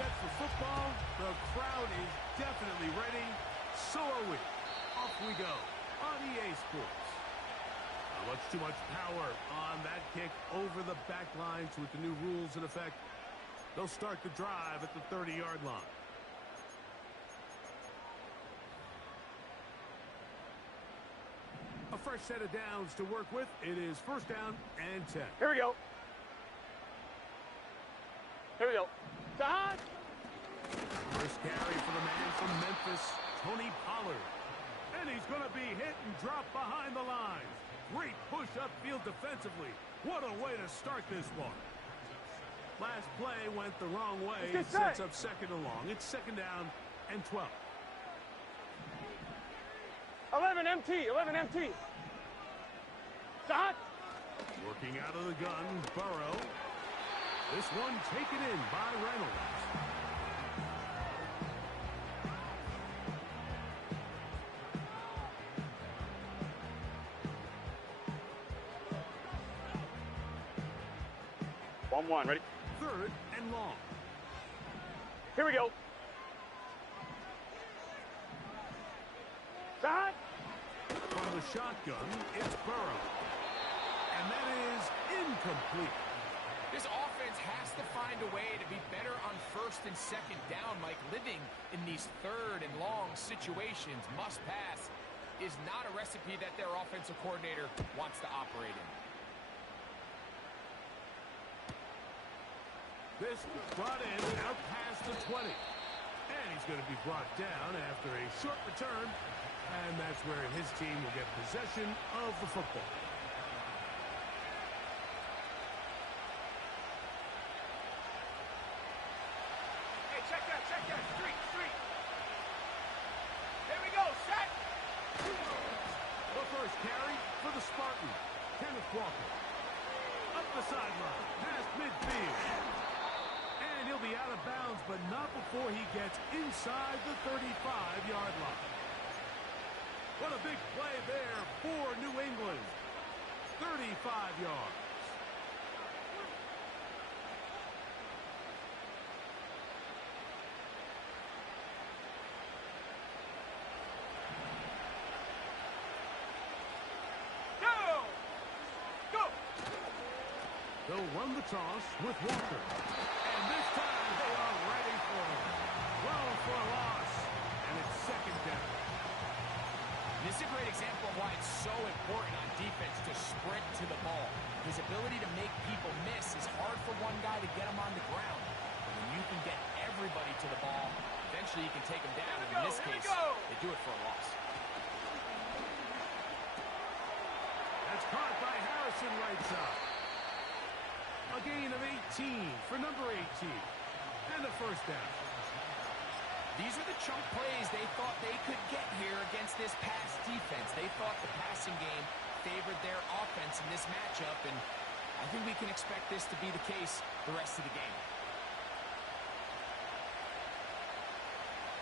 set for football. The crowd is definitely ready. So are we. Off we go on EA Sports. Much too much power on that kick over the back lines with the new rules in effect. They'll start the drive at the 30-yard line. A fresh set of downs to work with. It is first down and 10. Here we go. Here we go. Dot. First carry for the man from Memphis, Tony Pollard. And he's going to be hit and dropped behind the lines. Great push upfield defensively. What a way to start this one. Last play went the wrong way. It sets up second and long. It's second down and 12. 11 MT. 11 MT. Dot. Working out of the gun, Burrow. This one taken in by Reynolds. One, ready? Third and long. Here we go. Dot. From the shotgun, it's Burrow. And that is incomplete. This offense has to find a way to be better on first and second down, Mike. Living in these third and long situations, must pass, is not a recipe that their offensive coordinator wants to operate in. This brought in out past the 20. And he's going to be brought down after a short return. And that's where his team will get possession of the football. Hey, check that. Street. There we go, set. The first carry for the Spartan, Kenneth Walker. Up the sideline, past midfield. And he'll be out of bounds, but not before he gets inside the 35-yard line. What a big play there for New England. 35 yards. Go! They'll run the toss with Walker. And this time they are ready for him. Well for a loss. And it's second down. This is a great example of why it's so important on defense to sprint to the ball. His ability to make people miss is hard for one guy to get him on the ground. But when you can get everybody to the ball, eventually you can take them down. And in this case, they do it for a loss. That's caught by Harrison right side. A gain of 18 for number 18. And a first down. These are the chunk plays they thought they could get here against this pass defense. They thought the passing game favored their offense in this matchup, and I think we can expect this to be the case the rest of the game.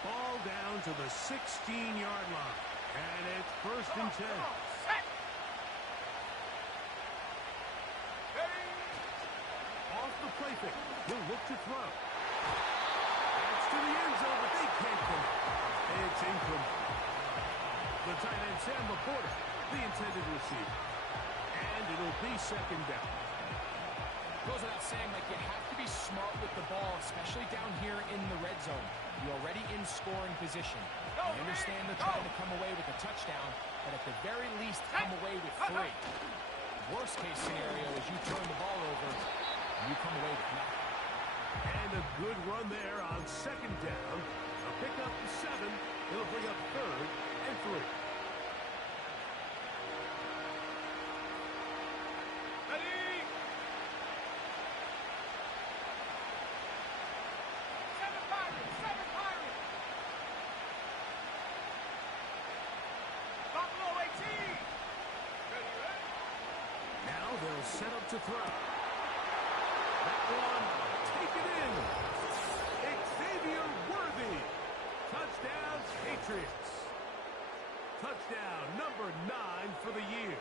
Ball down to the 16-yard line. And it's first and 10. Off the play fake. He'll look to throw. That's to the end zone, but they can't connect. It's incomplete. The tight end, Sam Laporta, the intended receiver. And it'll be second down. Goes without saying, like, you have to be smart with the ball, especially down here in the red zone. You're already in scoring position. I understand they're trying to come away with a touchdown, but at the very least, come away with 3. Worst case scenario is you turn the ball over and you come away with nothing. And a good run there on second down. A pick up to 7. It'll bring up third and 3. Ready? 7 Pirates! Buffalo 18! Ready? Now they'll set up to throw. That one taken in. Xavier Worthy. Touchdown, Patriots. Touchdown number 9 for the year.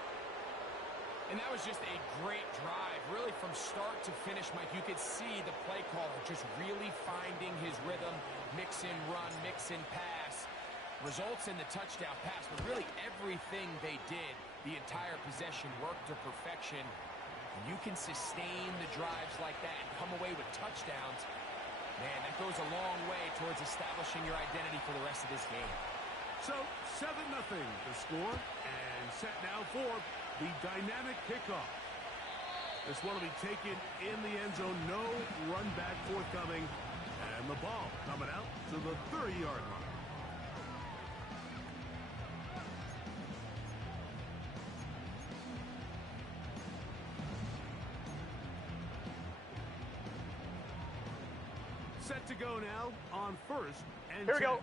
And that was just a great drive, really from start to finish, Mike, you could see the play caller just really finding his rhythm, mix in run, mix in pass. Results in the touchdown pass, but really everything they did, the entire possession worked to perfection. And you can sustain the drives like that and come away with touchdowns. Man, that goes a long way towards establishing your identity for the rest of this game. So, 7-0 the score, and set now for the dynamic kickoff. This one will be taken in the end zone, no run back forthcoming, and the ball coming out to the 30-yard line. Set to go now on first and 10. Here we go.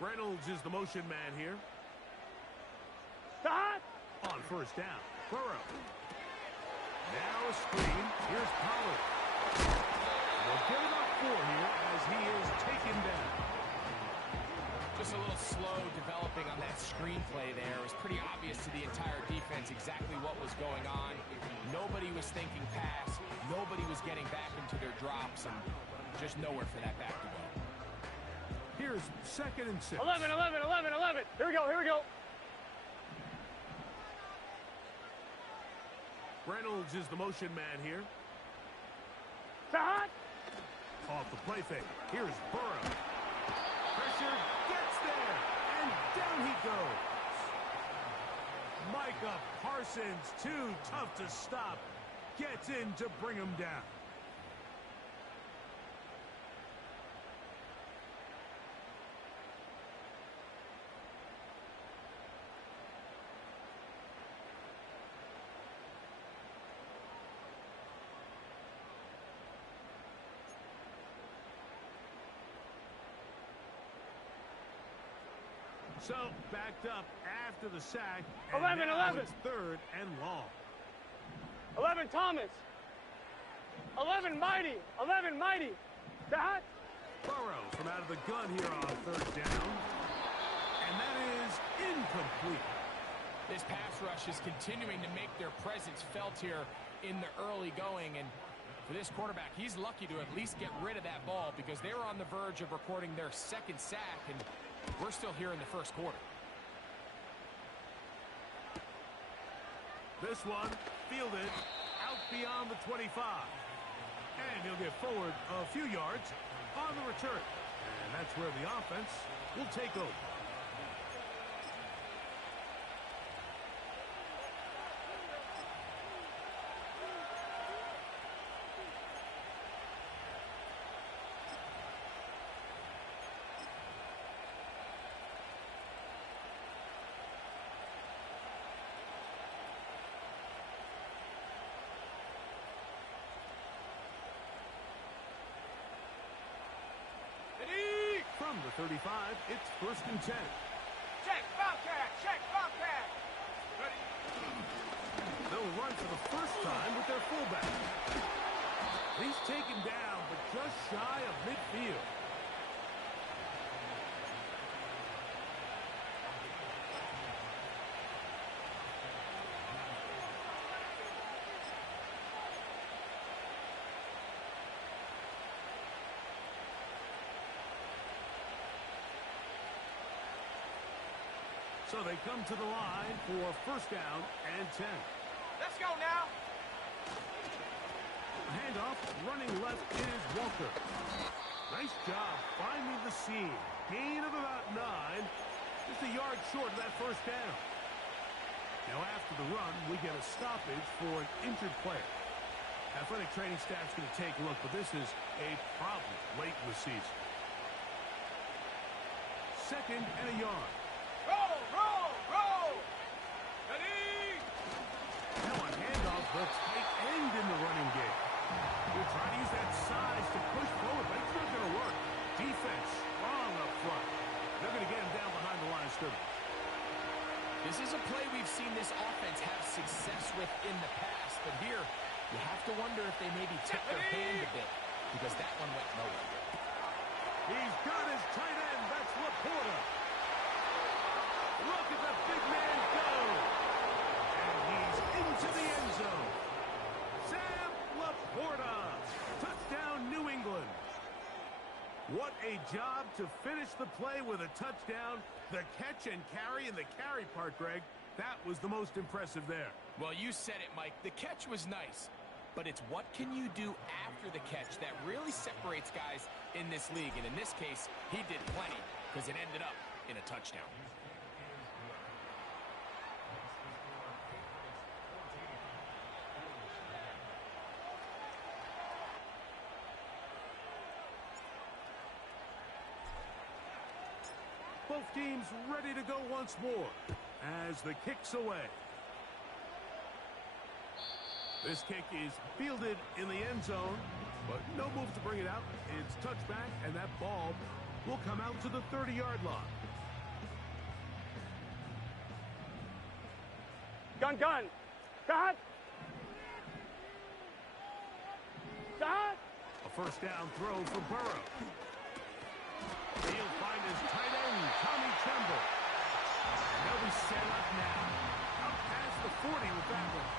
Reynolds is the motion man here. Stop. On first down, Burrow. Now a screen. Here's Pollard. They'll give it up 4 here as he is taken down. Just a little slow developing on that screenplay there. It was pretty obvious to the entire defense exactly what was going on. Nobody was thinking pass. Nobody was getting back into their drops, and just nowhere for that back to go. Here's 2nd and 6. 11. Here we go. Reynolds is the motion man here. Stop. Off the play fake. Here's Burrow. Pressure gets there, and down he goes. Micah Parsons, too tough to stop, gets in to bring him down. So, backed up after the sack. And 11. It's 3rd and long. 11, Thomas. 11, Mighty. Stop. Burrow from out of the gun here on 3rd down. And that is incomplete. This pass rush is continuing to make their presence felt here in the early going. And for this quarterback, he's lucky to at least get rid of that ball because they were on the verge of recording their 2nd sack, and we're still here in the 1st quarter. This one fielded out beyond the 25. And he'll get forward a few yards on the return. And that's where the offense will take over. From the 35, it's 1st and 10. Check, Bobcat. Ready. They'll run for the first time with their fullback. He's taken down, but just shy of midfield. So they come to the line for 1st down and 10. Let's go now. Handoff, running left is Walker. Nice job finding the seam. Gain of about 9. Just a yard short of that 1st down. Now after the run, we get a stoppage for an injured player. Athletic training staff's going to take a look, but this is a problem late in the season. 2nd and a yard. Roll. Ready. Now on handoff, the tight end in the running game. We'll try to use that size to push forward, but it's not going to work. Defense strong up front. They're going to get him down behind the line of scrimmage. This is a play we've seen this offense have success with in the past, but here you have to wonder if they maybe tipped their hand a bit because that one went nowhere. He's got his tight end. That's Laporta. Look at the big man go. And he into the end zone. Sam Laporta. Touchdown, New England. What a job to finish the play with a touchdown. The catch and carry, and the carry part, Greg, that was the most impressive there. Well, you said it, Mike. The catch was nice, but it's what can you do after the catch that really separates guys in this league. And in this case, he did plenty because it ended up in a touchdown. Both teams ready to go once more as the kick's away. This kick is fielded in the end zone, but no move to bring it out. It's touchback, and that ball will come out to the 30-yard line. Gun. Got. A first down throw for Burrow. He'll find his tight end, Tommy Tremble. They'll be set up now. Out past the 40 with that one.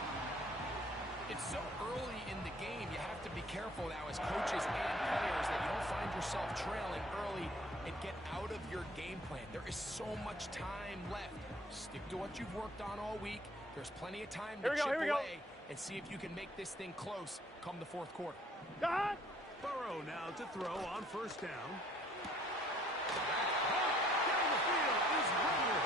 It's so early in the game, you have to be careful now as coaches and players that you don't find yourself trailing early and get out of your game plan. There is so much time left. Stick to what you've worked on all week. There's plenty of time to chip away and see if you can make this thing close come the fourth quarter. Burrow now to throw on first down. Down the field is Wheeler.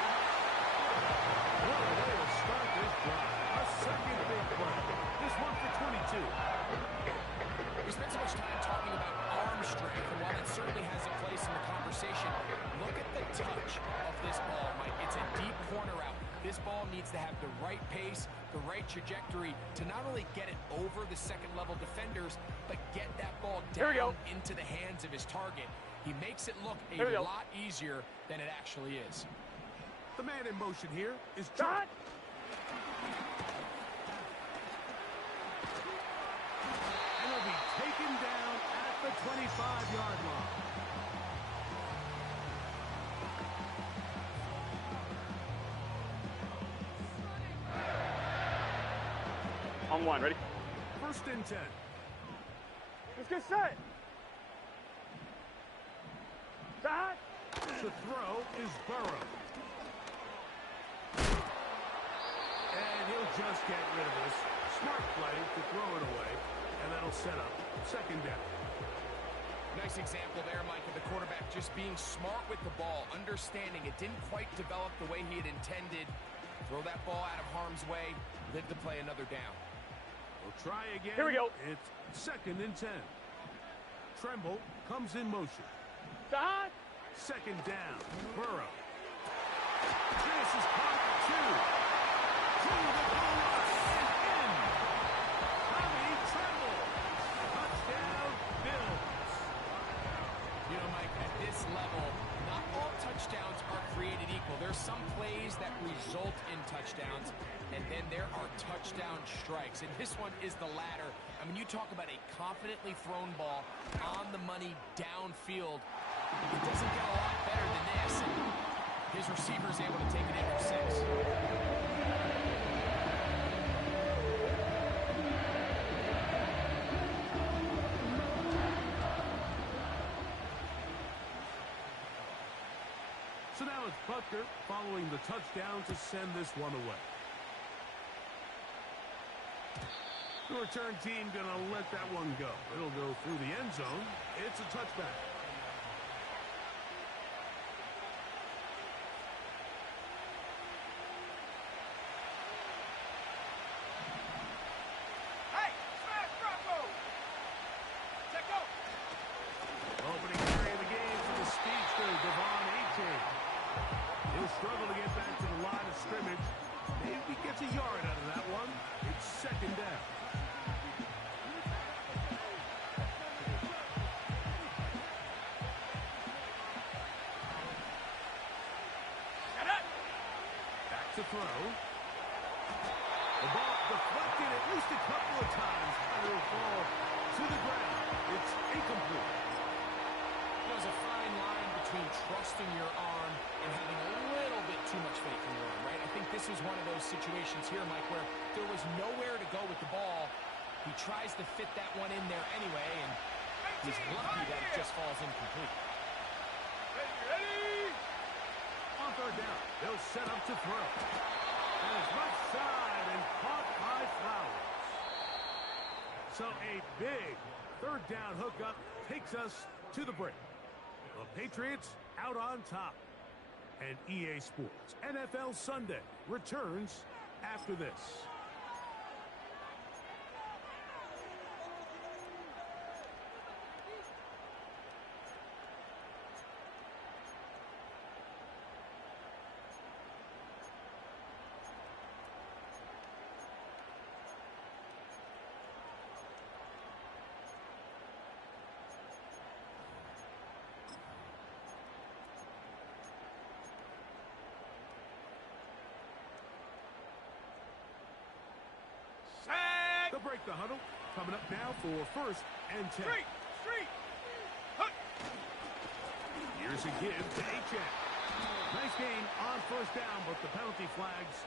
What a way to start this drive. A second big play. This one for 22. We spent so much time talking about arm strength, and while it certainly has a place in the conversation, look at the touch of this ball, Mike. It's a deep corner out. This ball needs to have the right pace, the right trajectory to not only get it over the second-level defenders, but get that ball down into the hands of his target. He makes it look a lot easier than it actually is. The man in motion here is John. And he'll be taken down at the 25-yard line. On one, ready? First and 10. Let's get set. The throw is Burrow. And he'll just get rid of this. Smart play to throw it away, and that'll set up second down. Nice example there, Mike, of the quarterback just being smart with the ball, understanding it didn't quite develop the way he had intended. Throw that ball out of harm's way, live to play another down. We'll try again. Here we go. It's second and 10. Tremble comes in motion. Second down, Burrow. This is caught at 2. To the goal line and in. Tommy Tremble. Touchdown, Bills. You know, Mike, at this level, not all touchdowns are created equal. There's some plays that result in touchdowns, and then there are touchdown strikes. And this one is the latter. I mean, you talk about a confidently thrown ball on the money downfield. It doesn't get a lot better than this, and his receiver's able to take it in for 6. So now it's Butker following the touchdown to send this one away. The return team going to let that one go. It'll go through the end zone. It's a touchback. Opening carry of the game for the speedster, Devon 18. He'll struggle to get back to the line of scrimmage. Maybe gets a yard out of that one. It's second down. Back to throw. The ball deflected at least a couple of times. It'll fall to the ground. It's incomplete. There's a fine line between trusting your arm and having a little bit too much faith in your arm, right? I think this this was one of those situations here, Mike, where there was nowhere to go with the ball. He tries to fit that one in there anyway, and he's lucky that it just falls incomplete. Ready? On third down, they'll set up to throw. And it's left side and caught by Flowers. So a big third down hookup takes us to the break. The Patriots out on top. And EA Sports NFL Sunday returns after this. They'll break the huddle. Coming up now for 1st and 10. Street. Here's a give to Achane. Nice gain on 1st down, but the penalty flags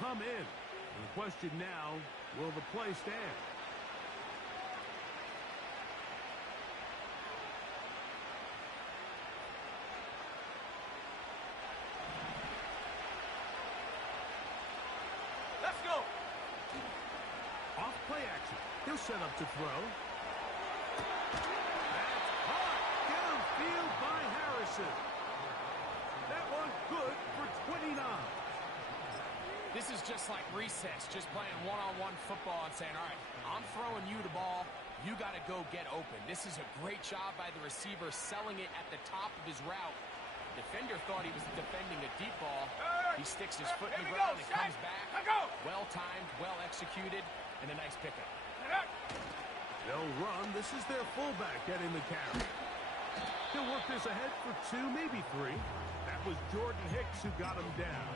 come in. And the question now, will the play stand? Let's go. Off play action. He'll set up to throw. That's caught downfield by Harrison. That one good for 29. This is just like recess, just playing one-on-one football and saying, all right, I'm throwing you the ball. You got to go get open. This is a great job by the receiver selling it at the top of his route. The defender thought he was defending a deep ball. He sticks his foot in the ground and comes back. Well-timed, well-executed, and a nice pickup. They'll run. This is their fullback getting the carry. He'll work this ahead for 2, maybe 3. That was Jordan Hicks who got him down.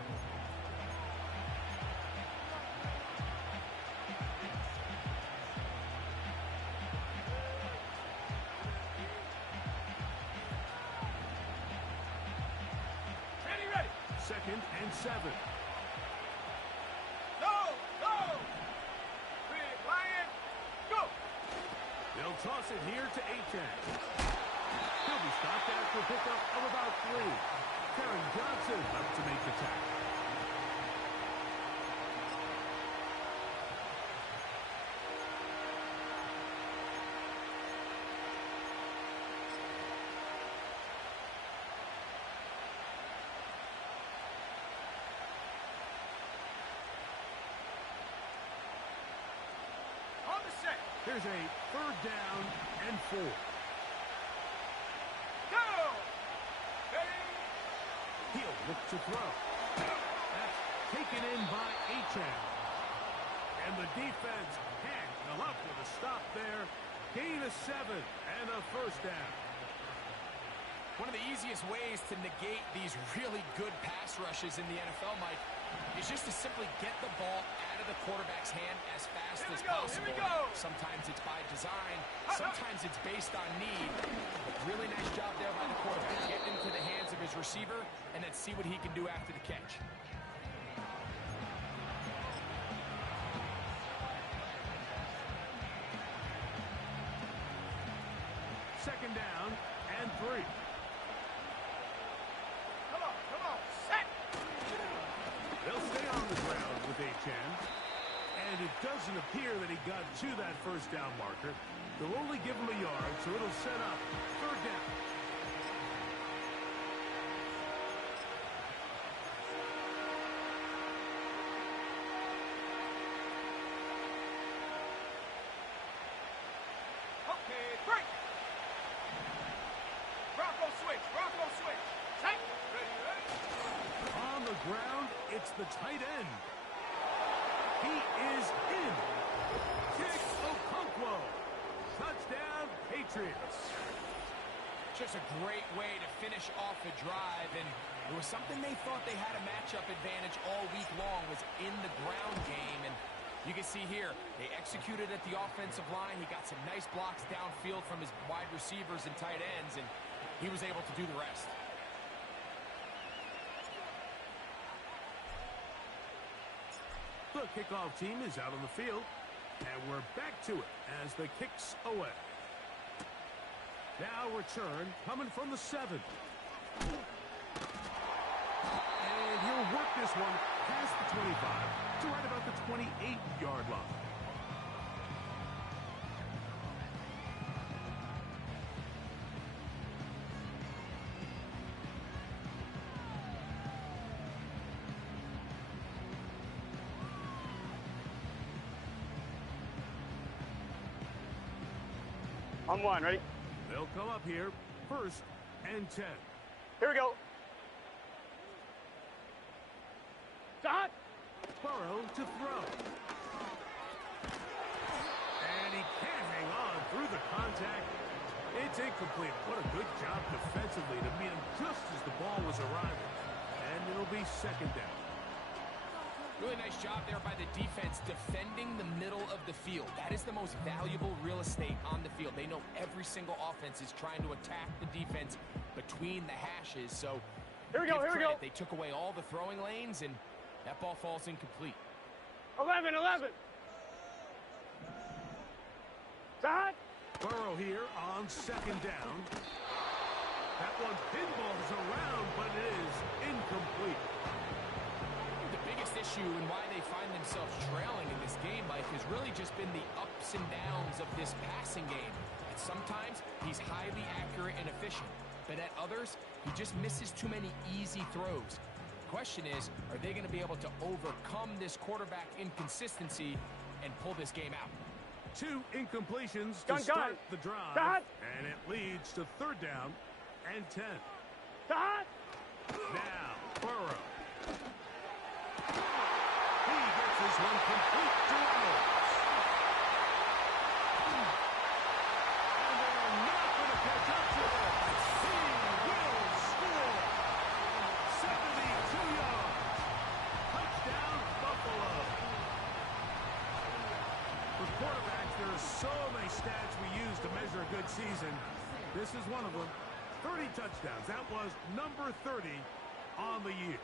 Ready. 2nd and 7. They'll toss it here to Achane. He'll be stopped after a pickup of about 3. Karen Johnson up to make the tackle. On the set. There's a 3rd down and 4. Go. Ready. He'll look to throw. That's taken in by Achane. And the defense can't come up with a stop there. Gain of 7 and a 1st down. One of the easiest ways to negate these really good pass rushes in the NFL, Mike, is just to simply get the ball out of the quarterback's hand as fast as possible. Sometimes it's by design, sometimes it's based on need. But really nice job there by the quarterback. Get into the hands of his receiver and then see what he can do after the catch. Second down and 3. Come on. Set. They'll stay on the ground with Achane. And it doesn't appear that he got to that 1st down marker. They'll only give him a yard, so it'll set up 3rd down. Okay, break. Bronco switch. Set. Ready. On the ground, it's the tight end. He is in. Kick Okonkwo. Touchdown, Patriots. Just a great way to finish off the drive, and it was something they thought they had a matchup advantage all week long, was in the ground game. And you can see here, they executed at the offensive line. He got some nice blocks downfield from his wide receivers and tight ends, and he was able to do the rest. The kickoff team is out on the field, and we're back to it as the kick's away. Now return coming from the 7. And he'll work this one past the 25 to right about the 28-yard line. On 1, ready? They'll come up here, 1st and 10. Here we go. Stop. Burrow to throw. And he can't hang on through the contact. It's incomplete. What a good job defensively to meet him just as the ball was arriving. And it'll be 2nd down. Really nice job there by the defense defending the middle of the field. That is the most valuable real estate on the field. They know every single offense is trying to attack the defense between the hashes. So here we go, here we go. They took away all the throwing lanes, and that ball falls incomplete. 11. Stop. Burrow here on 2nd down. That one pinballs around, but it is incomplete. The biggest issue and why they find themselves trailing in this game, Mike, has really just been the ups and downs of this passing game. And sometimes he's highly accurate and efficient, but at others, he just misses too many easy throws. The question is, are they going to be able to overcome this quarterback inconsistency and pull this game out? 2 incompletions to start the drive, and it leads to 3rd down and 10. Stop. Now, Burrow. He gets this one complete to Reynolds. And they're not going to catch up to it. He will score. 72 yards. Touchdown, Buffalo. For quarterbacks, there are so many stats we use to measure a good season. This is one of them. 30 touchdowns. That was number 30 on the year.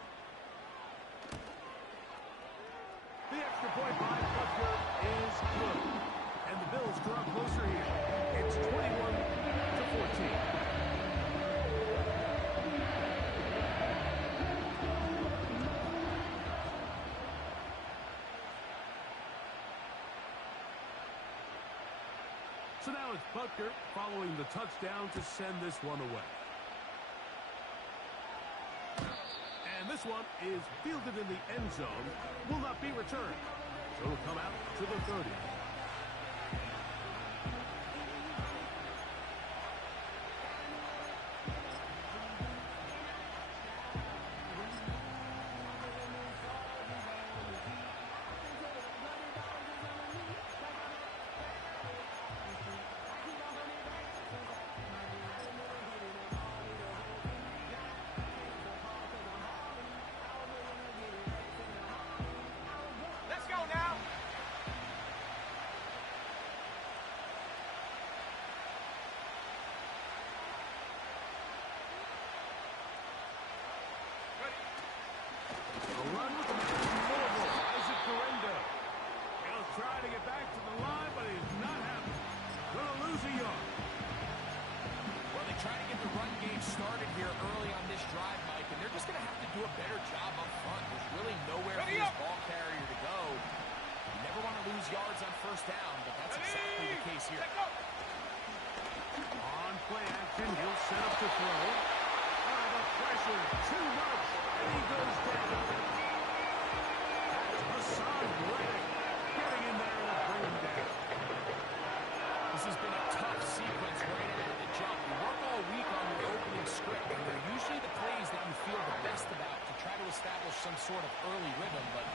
The extra point by Butker is good. And the Bills draw closer here. It's 21-14. So now it's Butker following the touchdown to send this one away. And this one is fielded in the end zone, will not be returned. So it'll come out to the 30. Let's go now. A run with the Louisville, Isaac Durendo. He'll try to get back to the line, but he's not happy. Gonna lose a yard. Well, they try to get the run game started here early on this drive, Mike, and they're just going to have to do a better job up front. There's really nowhere for this ball carrier to go. You never want to lose yards on 1st down, but that's exactly the case here. On play action, he'll set up to throw. The pressure, too much, and he goes down. That's Hassan Reddick getting in there to bring him down. This has been a tough sequence right out of the jump. You work all week on your opening script, and they're usually the plays that you feel the best about to try to establish some sort of early rhythm, but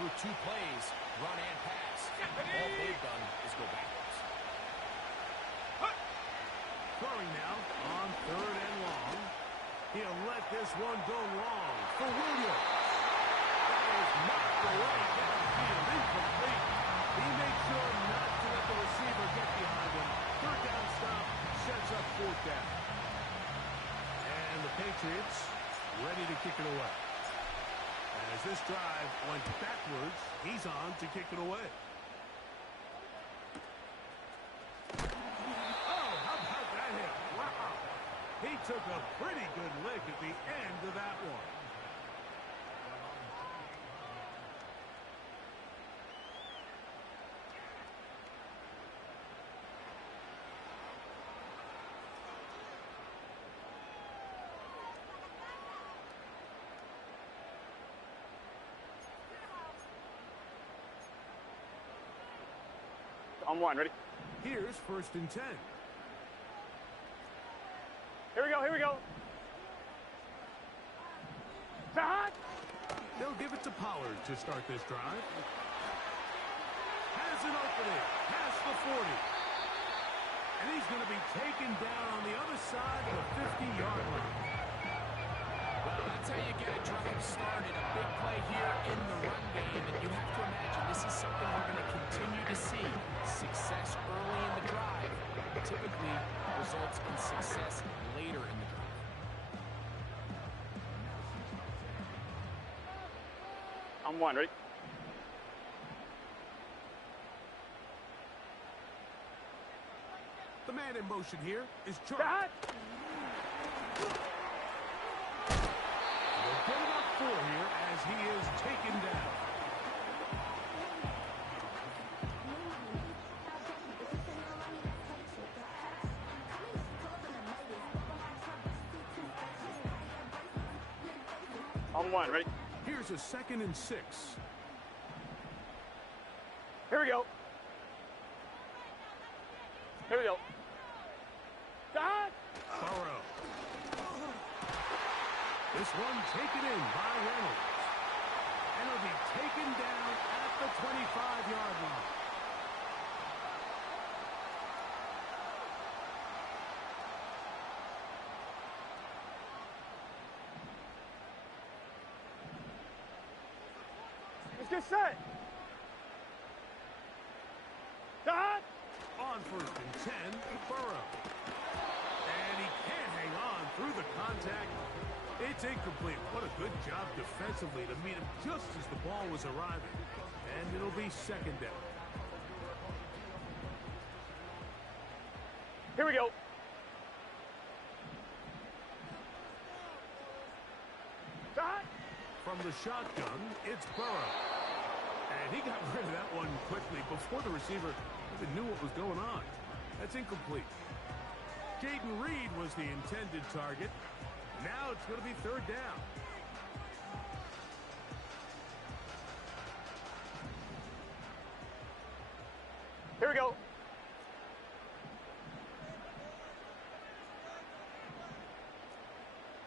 through 2 plays, run and pass, all they've done is go backwards. Throwing now on 3rd and long. He'll let this one go long for Williams. That is knocked away downfield, incomplete. He made sure not to let the receiver get behind him. 3rd down stop sets up 4th down. And the Patriots ready to kick it away. As As this drive went backwards, he's on to kick it away. Oh, how about that hit? Wow. He took a pretty good lick at the end of that one. On one, ready? Here's 1st and 10. Here we go, here we go. The hot. They'll give it to Pollard to start this drive. Has an opening, past the 40. And he's going to be taken down on the other side of the 50-yard line. Well, that's how you get a drive started. A big play here in the run game, and you have to imagine this is something we're going to continue to see. Success early in the drive typically results in success later in the drive. On one, ready? The man in motion here is The Charles. hot. They'll get about 4 here as he is taken down. On one, ready? Here's a 2nd and 6. Here we go. Here we go. The hot. Burrow. This one taken in by Reynolds. And it'll be taken down at the 25-yard line. Let's get set. The hot. On 1st and 10, Burrow. And he can't hang on through the contact. It's incomplete. What a good job defensively to meet him just as the ball was arriving. And it'll be 2nd down. Here we go. The hot. From the shotgun, it's Burrow. And he got rid of that one quickly before the receiver even knew what was going on. That's incomplete. Jaden Reed was the intended target. Now it's going to be 3rd down. Here we go.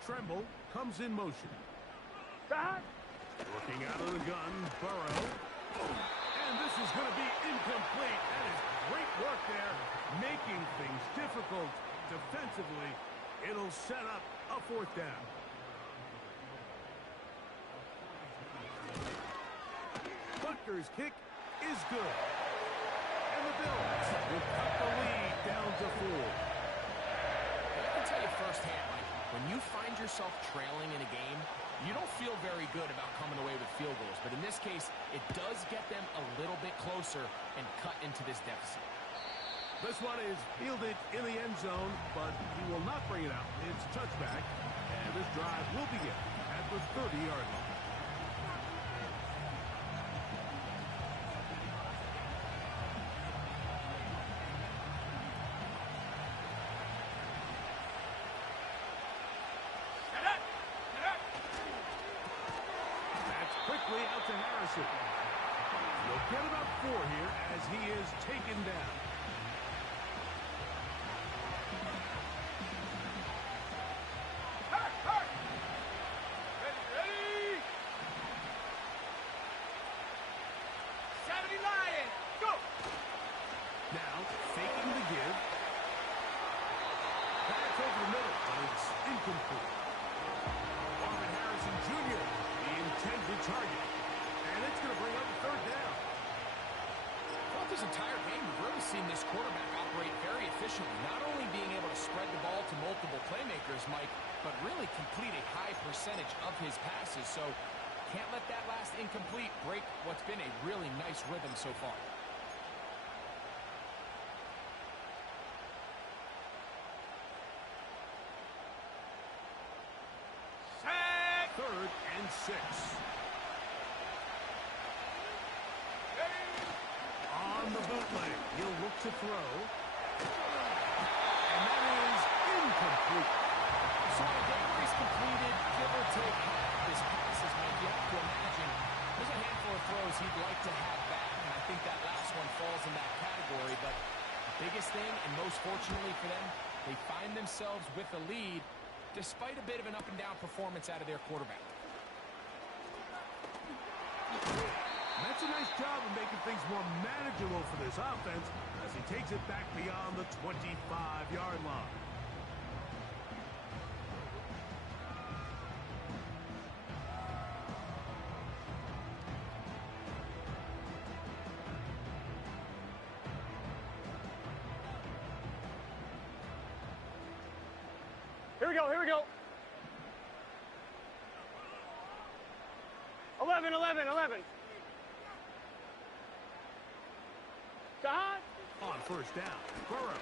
Tremble comes in motion. The hot. Looking out of the gun, Burrow. And this is going to be incomplete. That is great work there, making things difficult defensively. It'll set up a 4th down. Butker's kick is good. And the Bills will cut the lead down to 4. I can tell you firsthand, Mike, when you find yourself trailing in a game, you don't feel very good about coming away with field goals. But in this case, it does get them a little bit closer and cut into this deficit. This one is fielded in the end zone, but he will not bring it out. It's a touchback, and this drive will begin at the 30-yard line. That's quickly out to Harrison. He'll get about 4 here as he is taken down. Now, faking the give. That's over the middle, but it's incomplete. Marvin Harrison Jr., the intended target. And it's going to bring up a 3rd down. Throughout this entire game, we've really seen this quarterback operate very efficiently, not only being able to spread the ball to multiple playmakers, Mike, but really complete a high percentage of his passes. So Can't let that last incomplete break what's been a really nice rhythm so far. Sack. 3rd and 6. On the bootleg, he'll look to throw. And that is incomplete. So on a day where he's completed, give or take half of his passes, Mike, you have to imagine there's a handful of throws he'd like to have back, and I think that last one falls in that category. But the biggest thing, and most fortunately for them, they find themselves with a lead despite a bit of an up-and-down performance out of their quarterback. That's a nice job of making things more manageable for this offense as he takes it back beyond the 25-yard line. Here we go, here we go. 11, 11, 11. Hot. On 1st down, Burrow.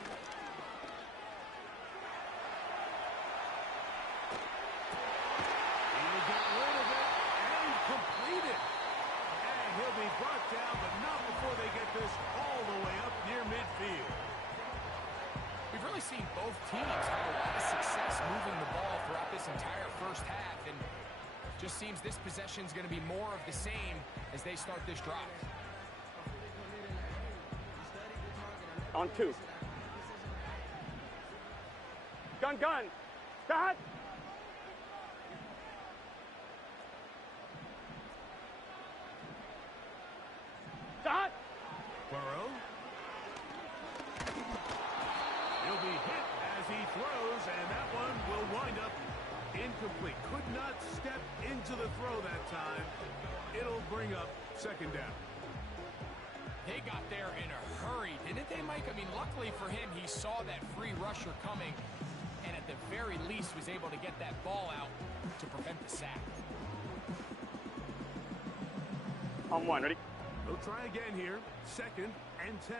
He'll get rid of it and complete it. And he'll be brought down, but not before they get this all the way up near midfield. We've really seen both teams have a lot of success moving the ball throughout this entire first half, and just seems this possession's going to be more of the same as they start this drive. On 2. Gun, gun. Hot. Hot. Burrow. He'll be hit as he throws, and that one will wind up incomplete. Could not step into the throw that time. It'll bring up 2nd down. They got there in a hurry, didn't they, Mike? I mean, luckily for him, he saw that free rusher coming, and at the very least was able to get that ball out to prevent the sack. On 1, ready? They'll try again here. 2nd and 10.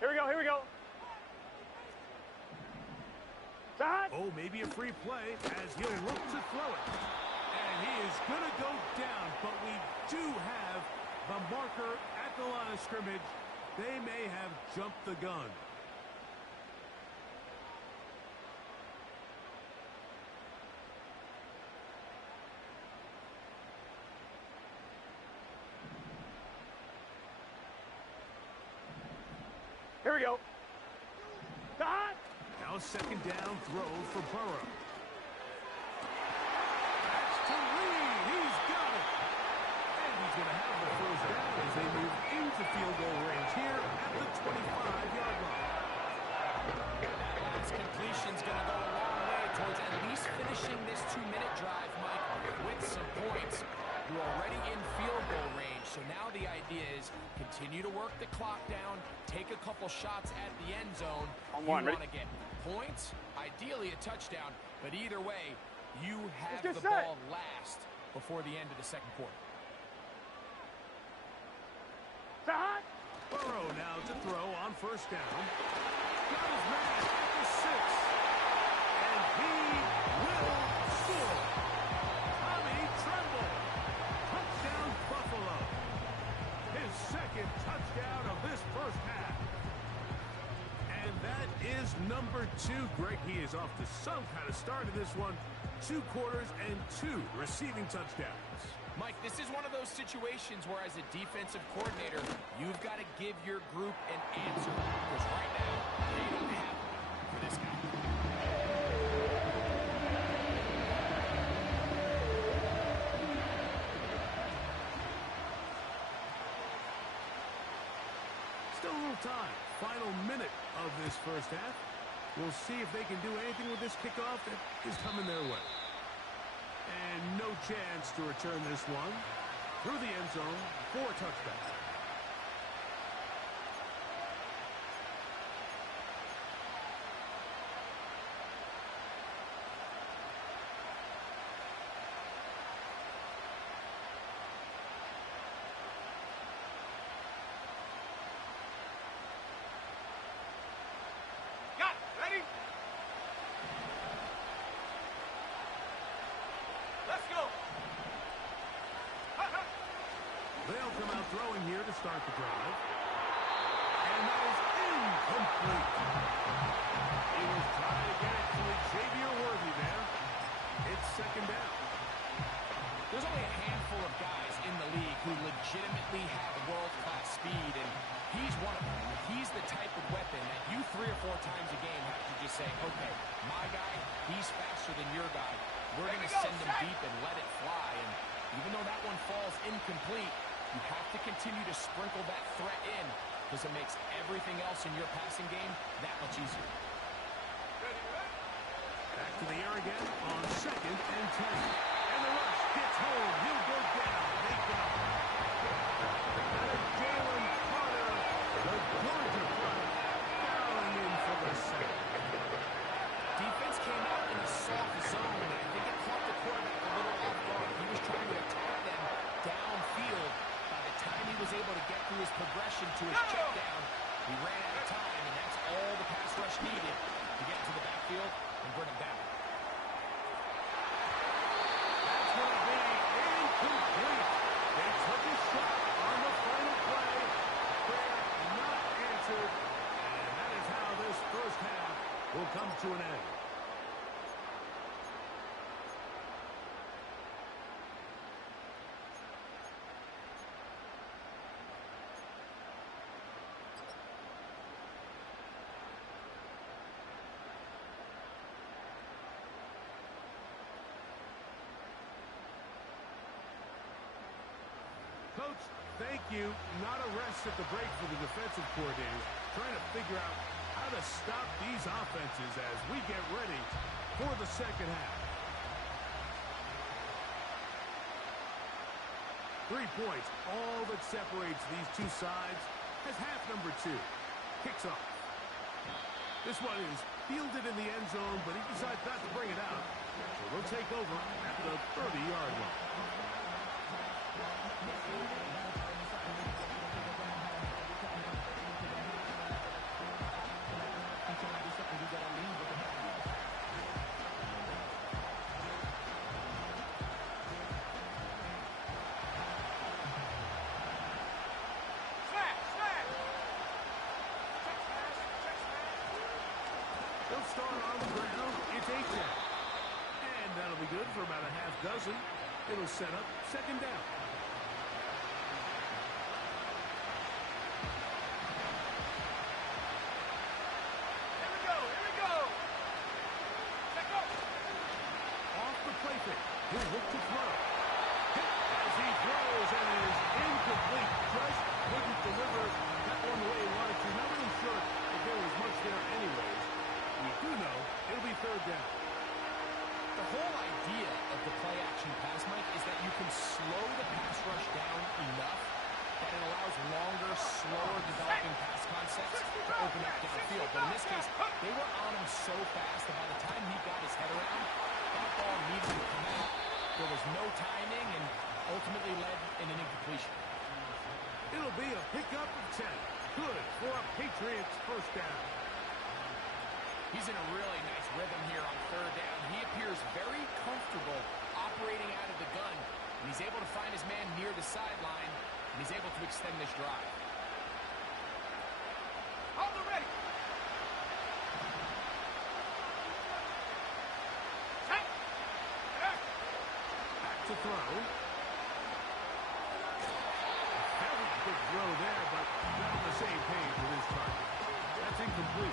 Here we go, here we go. Hot. Oh, maybe a free play as he'll look to throw it. And he is going to go down, but we do have the marker at the line of scrimmage. They may have jumped the gun. Here we go. Hot. Now 2nd down throw for Burrow. That's to Reed. He's got it. And he's going to have the 1st down as they move into field goal range here at the 25-yard line. That last completion's going to go a long way towards at least finishing this 2-minute drive, Mike, with some points. You're already in field goal range, so now the idea is continue to work the clock down, take a couple shots at the end zone. On You 1, want ready? to get points, ideally a touchdown, but either way, you have Let's the get set. ball last before the end of the 2nd quarter. Hot. Burrow now to throw on 1st down. Got his man at the 6. And he will score. Tommy Tremble. Touchdown Buffalo. His 2nd touchdown of this first half. And that is number 2. Greg, he is off to some kind of start in this one. 2 quarters and 2 receiving touchdowns. Mike, this is one of those situations where as a defensive coordinator, you've got to give your group an answer. Because right now, they don't have one for this guy. Still a little time. Final minute of this first half. We'll see if they can do anything with this kickoff that is coming their way. And no chance to return this one through the end zone for a touchdown. Now throwing here to start the drive. And that is incomplete. He was trying to get it to Xavier Worthy there. It's second down. There's only a handful of guys in the league who legitimately have world-class speed, and he's one of them. He's the type of weapon that you 3 or 4 times a game have to just say, okay, my guy, he's faster than your guy. We're going to send him deep and let it fly. And even though that one falls incomplete, you have to continue to sprinkle that threat in because it makes everything else in your passing game that much easier. Back to the air again on 2nd and 10. And the rush gets home. He'll go down. They go. And Jalen Carter, the Georgia product, barreling in for the sack. Defense came out in a soft zone, and I think it caught the quarterback a little off guard. He was trying to attack them downfield. By the time he was able to get through his progression to his check down, he ran out of time, and that's all the pass rush needed to get to the backfield and bring him down. That's going to be incomplete. They took a shot on the final play. Prayer not answered. And that is how this first half will come to an end. Coach, thank you. Not a rest at the break for the defensive coordinators, trying to figure out how to stop these offenses as we get ready for the second half. 3 points, all that separates these two sides as half number 2 kicks off. This one is fielded in the end zone, but he decides not to bring it out. So they'll take over at the 30-yard line. They'll start on the ground. It's 8-10. And that'll be good for about a half dozen. It'll set up second down. Here we go. Check up. Off the play fake. He'll look to throw. Hit as he throws, and it is incomplete. Just couldn't deliver that one the way he wanted to. Not really sure if there was much there anyways. We do know it'll be third down. The whole idea of the play-action pass, Mike, is that you can slow the pass rush down enough that it allows longer, slower developing pass concepts to open up downfield. But in this case, they were on him so fast that by the time he got his head around, that ball needed to come out. There was no timing and ultimately led in an incompletion. It'll be a pickup of 10. Good for a Patriots first down. He's in a really nice rhythm here on third down. He appears very comfortable operating out of the gun, and he's able to find his man near the sideline, and he's able to extend this drive. Hold it ready. Back to throw. Very good throw there, but not on the same page with his target. That's incomplete.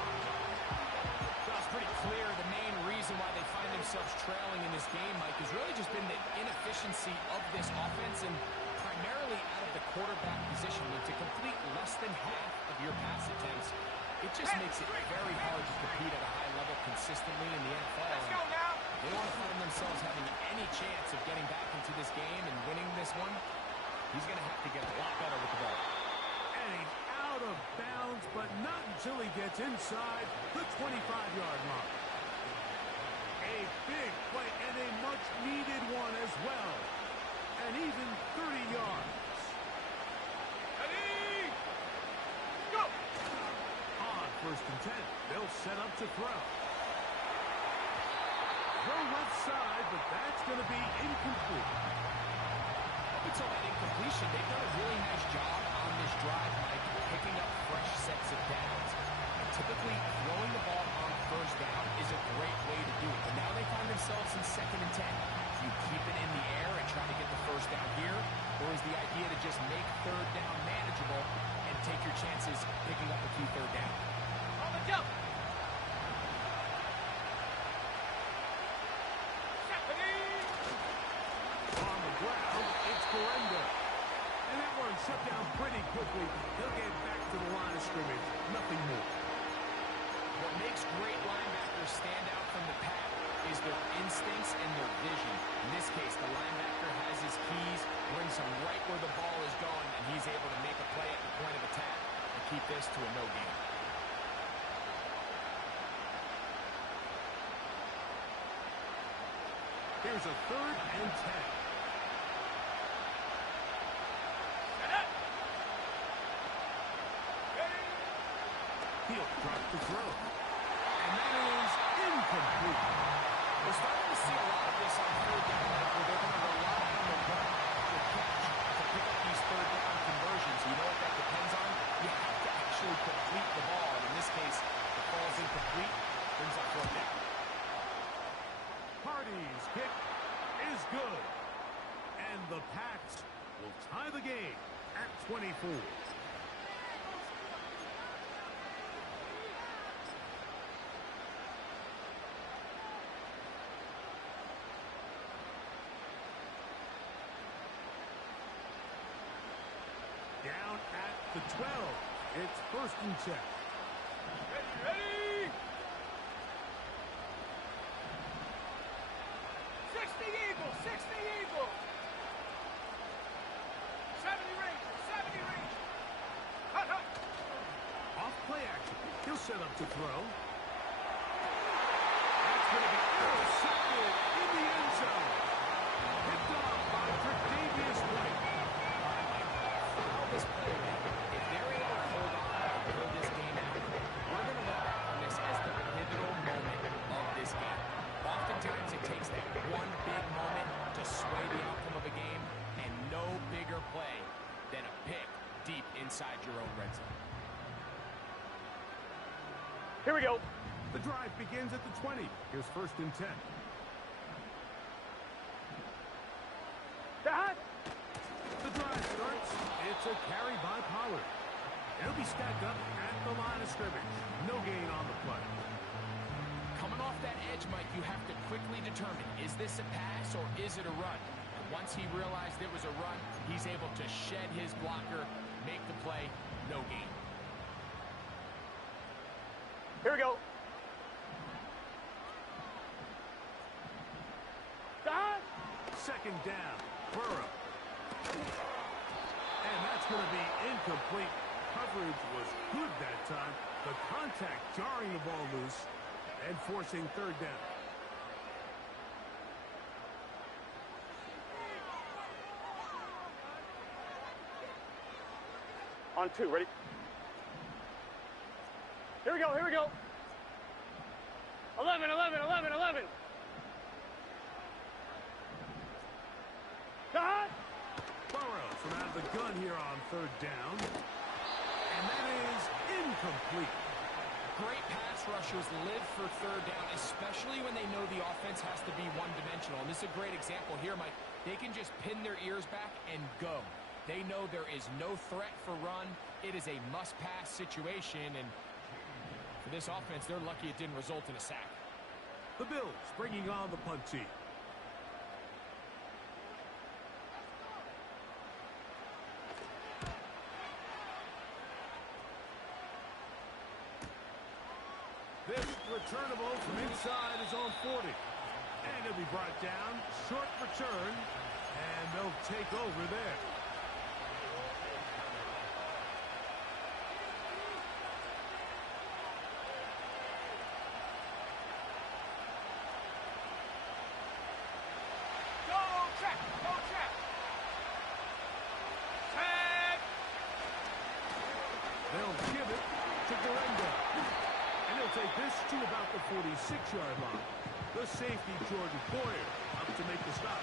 It's pretty clear the main reason why they find themselves trailing in this game, Mike, has really just been the inefficiency of this offense and primarily out of the quarterback position. And to complete less than half of your pass attempts, it just makes it very hard to compete at a high level consistently in the NFL. Let's go now. If they want to find themselves having any chance of getting back into this game and winning this one, he's going to have to get a lot better with the ball. And he's out of bounds, but not until he gets inside the 25-yard line. A big play and a much-needed one as well. And even 30 yards. Ready. Go. On first and 10, they'll set up to throw. Throw left side, but that's going to be incomplete. It's cancel that incompletion. They've done a really nice job on this drive, Mike, picking up fresh sets of downs. And typically, throwing the ball on first down is a great way to do it. But now they find themselves in 2nd and 10. Do you keep it in the air and try to get the first down here? Or is the idea to just make 3rd down manageable and take your chances picking up a few 3rd down? On the jump. On the ground, it's Gorenda. And that one shut down pretty quickly. He'll get back to the line of scrimmage. Nothing more. What makes great linebackers stand out from the pack is their instincts and their vision. In this case, the linebacker has his keys, brings him right where the ball is going, and he's able to make a play at the point of attack and keep this to a no gain. Here's a 3rd and 10. He'll drop the throw. And that is incomplete. We're starting to see a lot of this on 3rd down, where they're going to rely on the run after catch to pick up these 3rd down conversions. You know what that depends on? You have to actually complete the ball. And in this case, the ball is incomplete, brings up 4th down. Hardy's kick is good. And the Pats will tie the game at 24. Down at the 12. It's 1st and 10. Ready? 60 Eagles, 60 Eagles. 70 Rangers, 70 Rangers. Hut, hut. Off play action. He'll set up to throw. That's going to be intercepted in the end zone. Picked off by Tre'Davious White. Follow this play, man. If they're able to hold on and pull this game out, we're going to look back on this as the pivotal moment of this game. Oftentimes, it takes that one big moment to sway the outcome of a game, and no bigger play than a pick deep inside your own red zone. Here we go. The drive begins at the 20. Here's 1st and 10. Dad! The drive starts. It's a carry by Pollard. It'll be stacked up at the line of scrimmage. No gain on the play. Coming off that edge, Mike, you have to quickly determine, is this a pass or is it a run? And once he realized it was a run, he's able to shed his blocker, make the play, no gain. Here we go. Dad! 2nd down. Burrow. And that's going to be incomplete. Coverage was good that time. The contact jarring the ball loose and forcing 3rd down. On 2, ready? Here we go, here we go. 11, 11, 11, 11. Dad! Burrow from out of the gun here on 3rd down. And that is incomplete. Great pass rushers live for 3rd down, especially when they know the offense has to be one-dimensional. And this is a great example here, Mike. They can just pin their ears back and go. They know there is no threat for run. It is a must-pass situation, and for this offense, they're lucky it didn't result in a sack. The Bills bringing on the punt team. This returnable from inside his own 40. And he'll be brought down. Short return. And they'll take over there. Go check, go check. Tag. They'll give it to Gorenda. And he'll take this to about the 46-yard line. The safety, Jordan Poyer, up to make the stop.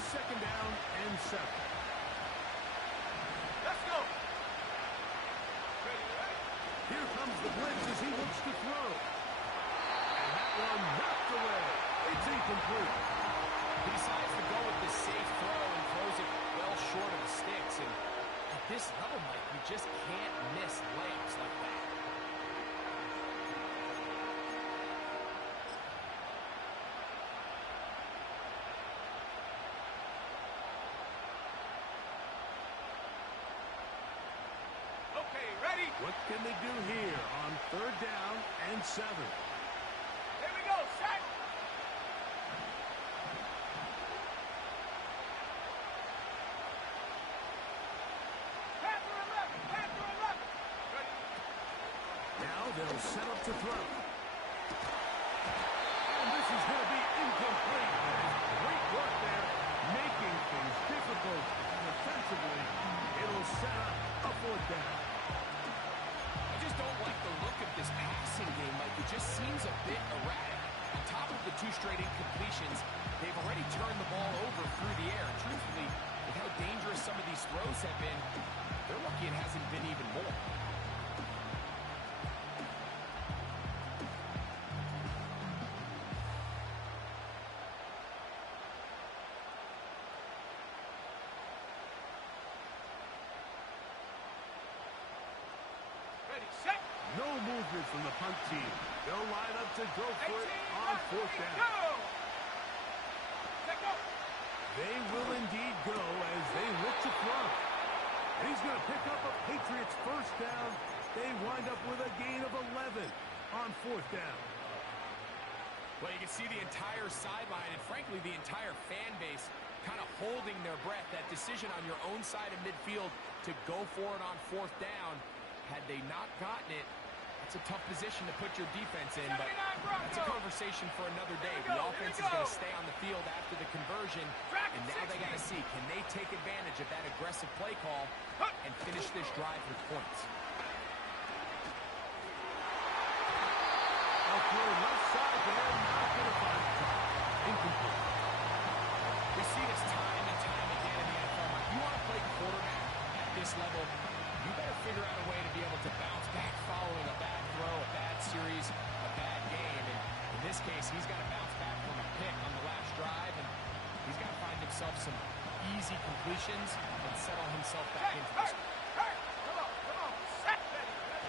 second down and 7. Let's go. Here comes the blitz as he looks to throw. And that one knocked away. It's incomplete. He decides to go with this safe throw and throws it well short of the sticks. And at this level, Mike, you just can't miss layups like that. Okay, ready? What can they do here on third down and 7? Here we go, set. Panther 11, Panther 11. Ready? Now they'll set up to throw. And this is going to be incomplete. Great work there, making things difficult. Defensively, it'll set up a fourth down. I just don't like the look of this passing game, Mike. It just seems a bit erratic. On top of the 2 straight incompletions, they've already turned the ball over through the air. And truthfully, with how dangerous some of these throws have been, they're lucky it hasn't been even more. Ready, set. No movement from the punt team. They'll line up to go for it 18, on fourth ready, down. go. Set, go. They will indeed go as they look to throw. And he's going to pick up a Patriots first down. They wind up with a gain of 11 on fourth down. Well, you can see the entire sideline and, frankly, the entire fan base kind of holding their breath. That decision on your own side of midfield to go for it on fourth down, had they not gotten it, it's a tough position to put your defense in, but that's a conversation for another day. The offense is going to stay on the field after the conversion, and now they got to see, can they take advantage of that aggressive play call and finish this drive with points? Off your left side there, not going to find the top. Incomplete. We see this time and time again in the NFL. If you want to play quarterback at this level, you better figure out a way to be able to bounce back following a bad throw, a bad series, a bad game. And in this case, he's got to bounce back from a pick on the last drive, and he's got to find himself some easy completions and settle himself back into this. Come on, set. Ready, ready.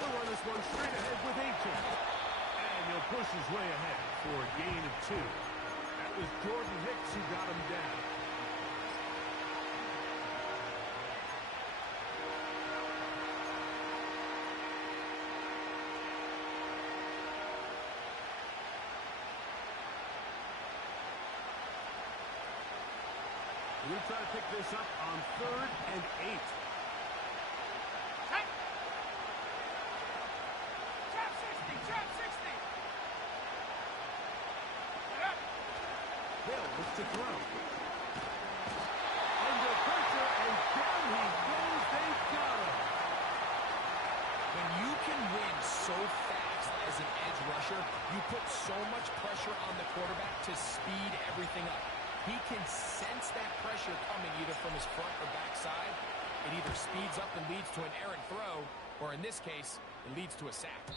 He'll run this one straight ahead with 18. And he'll push his way ahead for a gain of 2. That was Jordan Hicks who got him down. We'll try to pick this up on third and 8. Set. Trap 60, trap 60. Get up. They'll look to throw. Under pressure, and down he goes. They got him. When you can win so fast as an edge rusher, you put so much pressure on the quarterback to speed everything up. He can sense that pressure coming either from his front or back side. It either speeds up and leads to an errant throw, or in this case, it leads to a sack.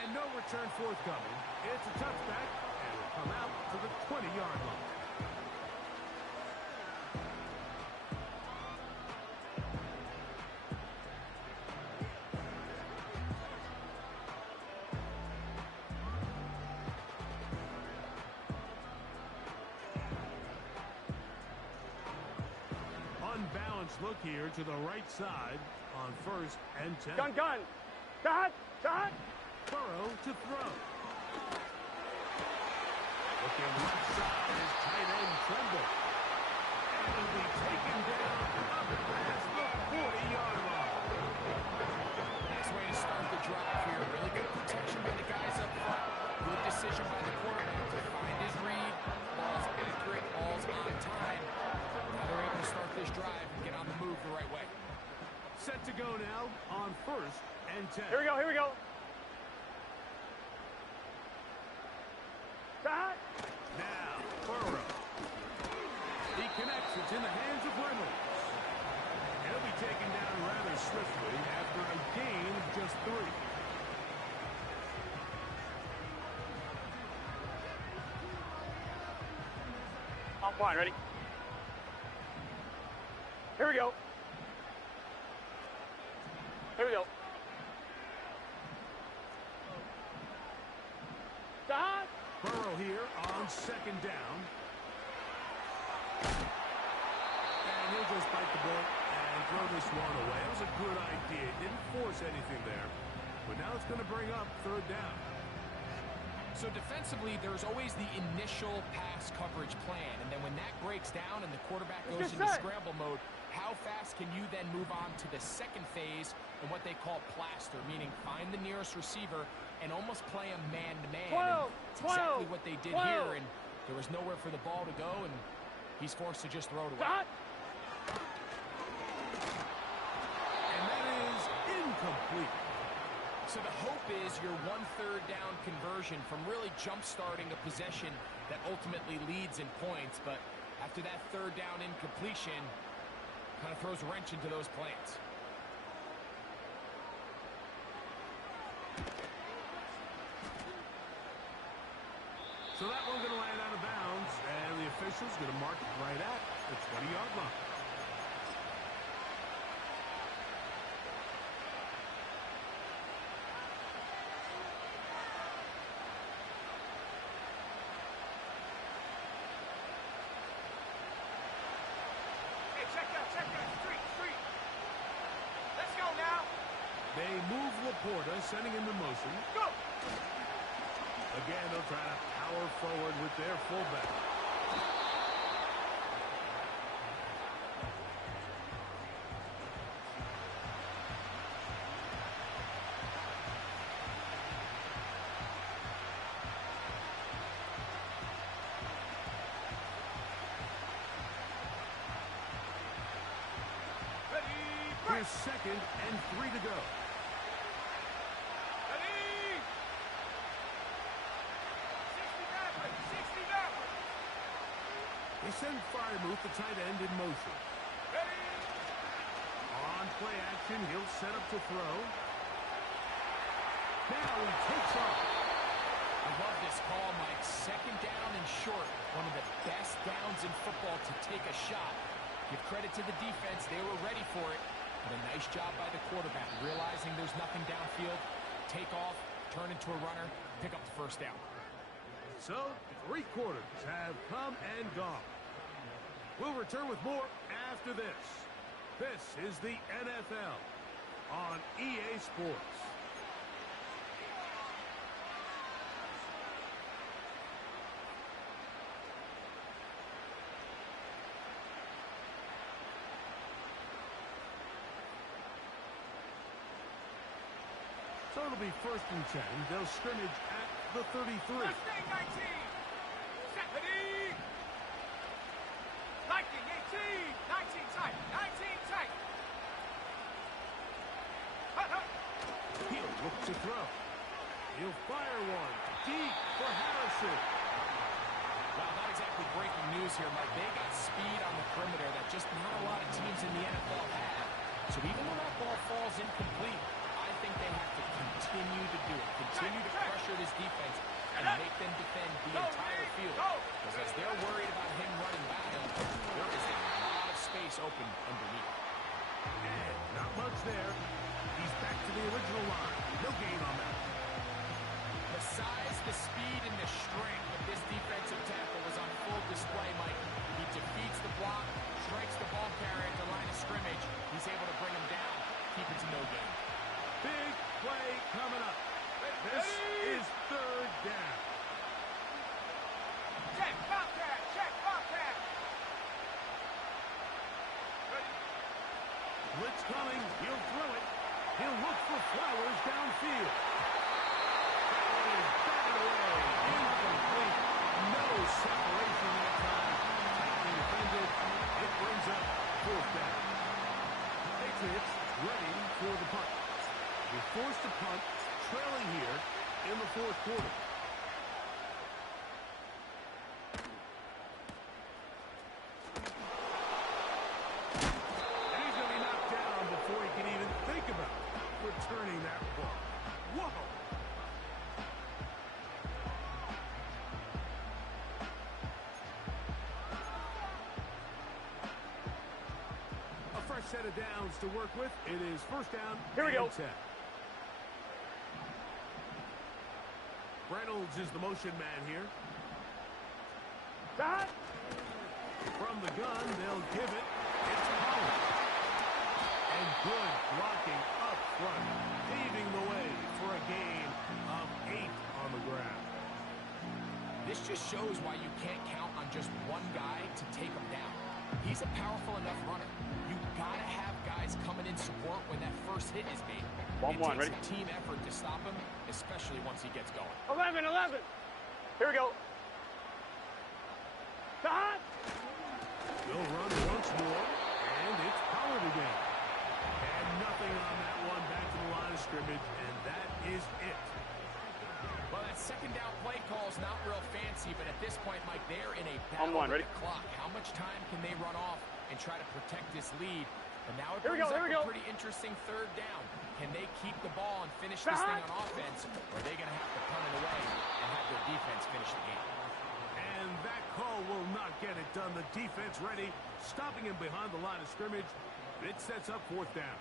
And no return forthcoming. It's a touchback, and will come out to the 20-yard line. Unbalanced look here to the right side on first and 10. Gun. Dot. Burrow to throw. Looking left side is tight end Tremble. And he'll be taken down up past the 40-yard line. Nice way to start the drive here. Really good protection by the guys up front. Good decision by the quarterback to find his read. Ball's accurate, ball's on time. Now they're able to start this drive and get on the move the right way. Set to go now on first and 10. Here we go. Dot. Now, Burrow. It's in the hands of Reynolds. He'll be taken down rather swiftly after a gain of just 3. On point, ready? Here we go. Here we go. Don! Burrow here on 2nd down. And he'll just bite the bullet and throw this one away. It was a good idea. Didn't force anything there. But now it's going to bring up 3rd down. So defensively, there's always the initial pass coverage plan. And then when that breaks down and the quarterback goes into scramble mode, how fast can you then move on to the second phase and what they call plaster, meaning find the nearest receiver and almost play a man-to-man. It's exactly what they did here, and there was nowhere for the ball to go, and he's forced to just throw it away. And that is incomplete. So the hope is your 1/3 down conversion from really jump-starting a possession that ultimately leads in points, but after that 3rd down incompletion, kind of throws a wrench into those plans. So that one's going to land out of bounds, and the official's going to mark it right at the 20-yard line. Street. Let's go now. They move Laporta, sending him in motion. Go. Again, they'll try to power forward with their fullback. Here's 2nd and 3 to go. Ready. 60 backward. They send Fryermuth, the tight end, in motion. Ready. On play action, he'll set up to throw. Now he takes off. I love this call, Mike. 2nd down and short. One of the best downs in football to take a shot. Give credit to the defense. They were ready for it. But a nice job by the quarterback, realizing there's nothing downfield, take off, turn into a runner, pick up the 1st down. So, 3 quarters have come and gone. We'll return with more after this. This is the NFL on EA Sports. So it'll be 1st and 10. They'll scrimmage at the 33. Mustang 19. Set. Ready. Lightning 18. 19 tight. 19 tight. He'll look to throw. He'll fire one deep for Harrison. Well, not exactly breaking news here, Mike. They got speed on the perimeter that just not a lot of teams in the NFL have. So even when that ball falls incomplete, I think they have to continue to do it. Continue to pressure this defense and make them defend the entire field. Because as they're worried about him running back, there is a lot of space open underneath. And not much there. He's back to the original line. No gain on that. The size, the speed, and the strength of this defensive tackle was on full display, Mike. He defeats the block, strikes the ball carrier at the line of scrimmage. He's able to bring him down, keep it to no gain. Big play coming up. This is 3rd down. Check, Bobcat. Check, Bobcat. Ready. Blitz coming. He'll throw it. He'll look for Flowers downfield. That one is batted away. Incomplete. No separation that time. Tightly defended. It brings up 4th down. Patriots ready for the punt. They're forced to punt, trailing here in the 4th quarter. that ball. Whoa! A fresh set of downs to work with. It is first down. Here we go. 10. Reynolds is the motion man here. Dot. From the gun, they'll give it. It's Pollard. And good blocking up front, paving the way for a gain of 8 on the ground. This just shows why you can't count on just one guy to take him down. He's a powerful enough runner. You gotta have guys coming in support when that first hit is made. 1-1, ready? It takes a team effort to stop him, especially once he gets going. 11. Here we go. Dot. They'll run once more, and it's Pollard again. And nothing on that one, back to the line of scrimmage, and that is it. Well, that second down play call is not real fancy, but at this point, Mike, they're in a battle On one, with ready? the clock. How much time can they run off and try to protect this lead? And now it Here we brings go, up here we a go. pretty interesting third down. Can they keep the ball and finish this thing on offense, or are they going to have to punt it away and have their defense finish the game? And that call will not get it done. The defense ready, stopping him behind the line of scrimmage. It sets up fourth down.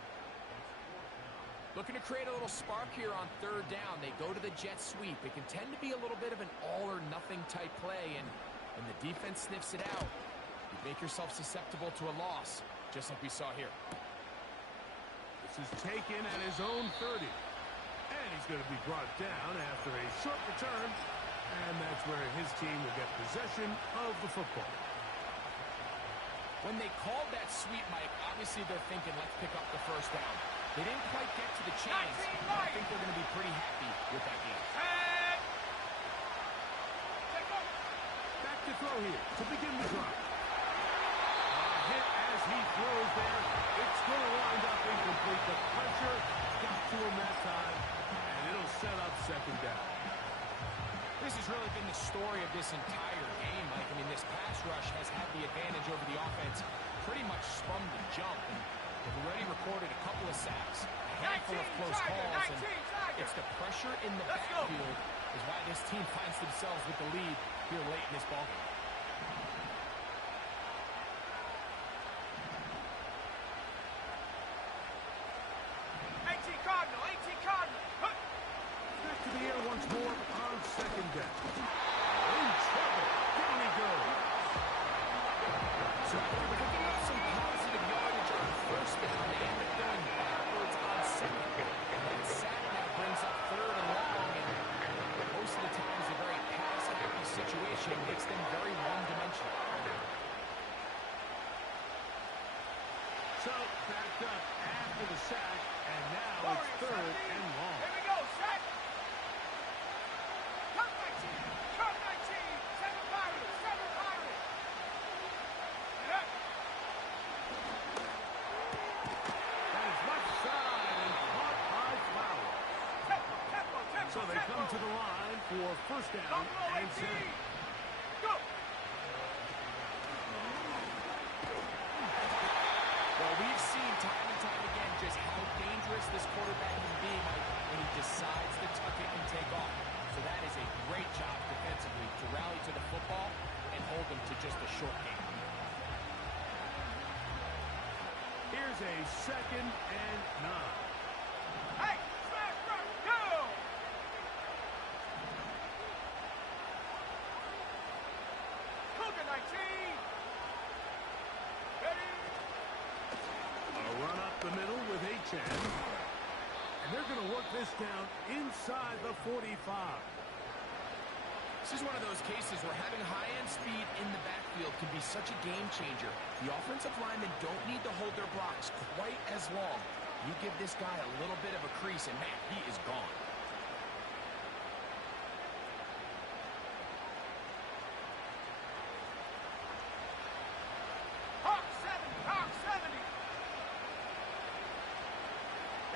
Looking to create a little spark here on third down. They go to the jet sweep. It can tend to be a little bit of an all-or-nothing type play, and when the defense sniffs it out, you make yourself susceptible to a loss, just like we saw here. This is taken at his own 30. And he's going to be brought down after a short return, and that's where his team will get possession of the football. When they called that sweep, Mike, obviously they're thinking, let's pick up the first down. They didn't quite get to the chains, but I think they're going to be pretty happy with that game. Back to throw here to begin the drive. A hit as he throws there. It's going to wind up incomplete. The pressure got to him that time, and it'll set up second down. This has really been the story of this entire game, Mike. I mean, this pass rush has had the advantage over the offense pretty much from the jump. And they've already recorded a couple of sacks, a handful of close calls, and it's the pressure in the backfield is why this team finds themselves with the lead here late in this ballgame. Back to the air once more on second down. In trouble. Down he goes. So they're picking up some positive yardage on first down. They end up going backwards on second. And that sack now brings up third and long. And most of the times a very pass-happy situation makes them very one-dimensional. So backed up after the sack, and now it's third and long. Here we go, set. Cut 19, 7 Pirates. And up. That is left side and caught by Flower. Tempo. So they come to the line for first down and 10. Go. Well, we've seen time and time again just how dangerous this quarterback can be when he decides to tuck it and take off. So that is a great job defensively to rally to the football and hold them to just a short game. Here's a second and 9. Hey, smash, run, go. Cougar 19. Ready. A run up the middle with H.N. And they're going to work this down inside the 45. This is one of those cases where having high-end speed in the backfield can be such a game changer. The offensive linemen don't need to hold their blocks quite as long. You give this guy a little bit of a crease, and man, he is gone. Hawk 70.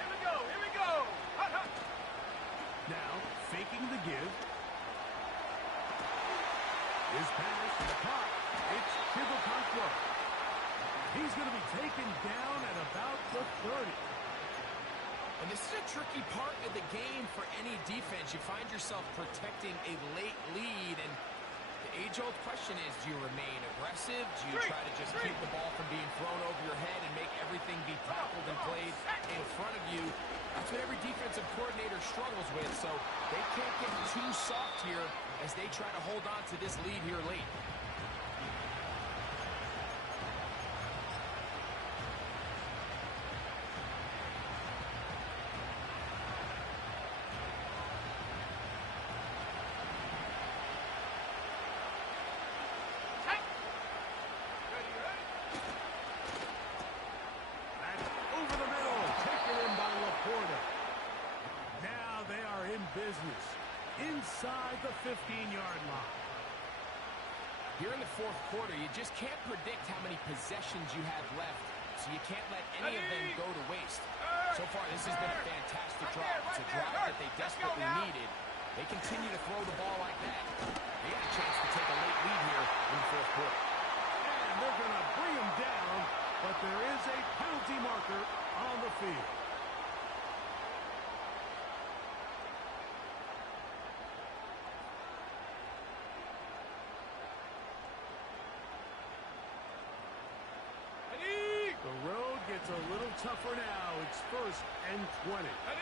Here we go. Hut. Now, faking the give. His pass, caught. It's Chivalcontro. He's going to be taken down at about the 30. And this is a tricky part of the game for any defense. You find yourself protecting a late lead, and the age-old question is, do you remain aggressive? Do you try to just keep the ball from being thrown over your head and make everything be tackled and played in front of you? That's what every defensive coordinator struggles with, so they can't get too soft here as they try to hold on to this lead here late. Business inside the 15-yard line. Here in the fourth quarter, you just can't predict how many possessions you have left, so you can't let any of them go to waste. So far, this has been a fantastic drive. It's a drive that they desperately needed. They continue to throw the ball like that. They got a chance to take a late lead here in the fourth quarter. And they're going to bring him down, but there is a penalty marker on the field. The road gets a little tougher now. It's 1st and 20. And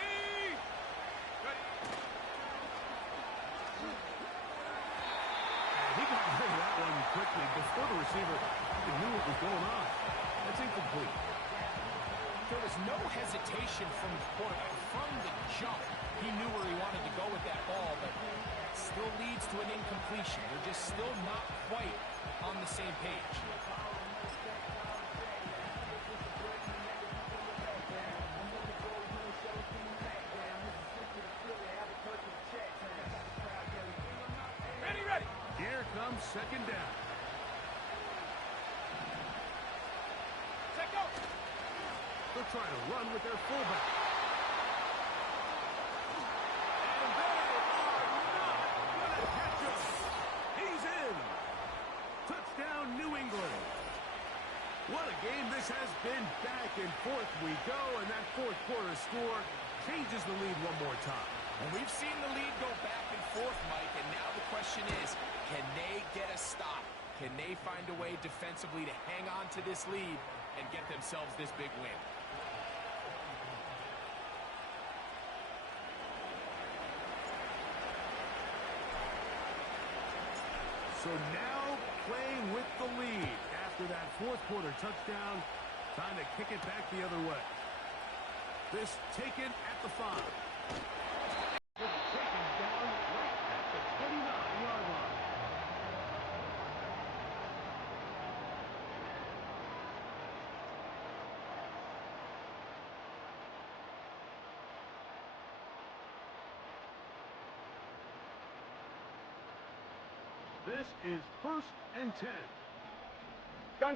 he got rid of that one quickly before the receiver even knew what was going on. That's incomplete. There was no hesitation from the quarterback. From the jump, he knew where he wanted to go with that ball, but it still leads to an incompletion. They're just still not quite on the same page. Comes 2nd down. Take go. They're trying to run with their fullback. And they are not going to catch him. He's in. Touchdown, New England. What a game this has been. Back and forth we go, and that fourth quarter score changes the lead one more time. And we've seen the lead go back and forth, Mike, and now the question is, can they get a stop? Can they find a way defensively to hang on to this lead and get themselves this big win? So now playing with the lead after that fourth quarter touchdown, time to kick it back the other way. This taken at the 5. Taken down right at the 29-yard line. This is 1st and 10. Gun.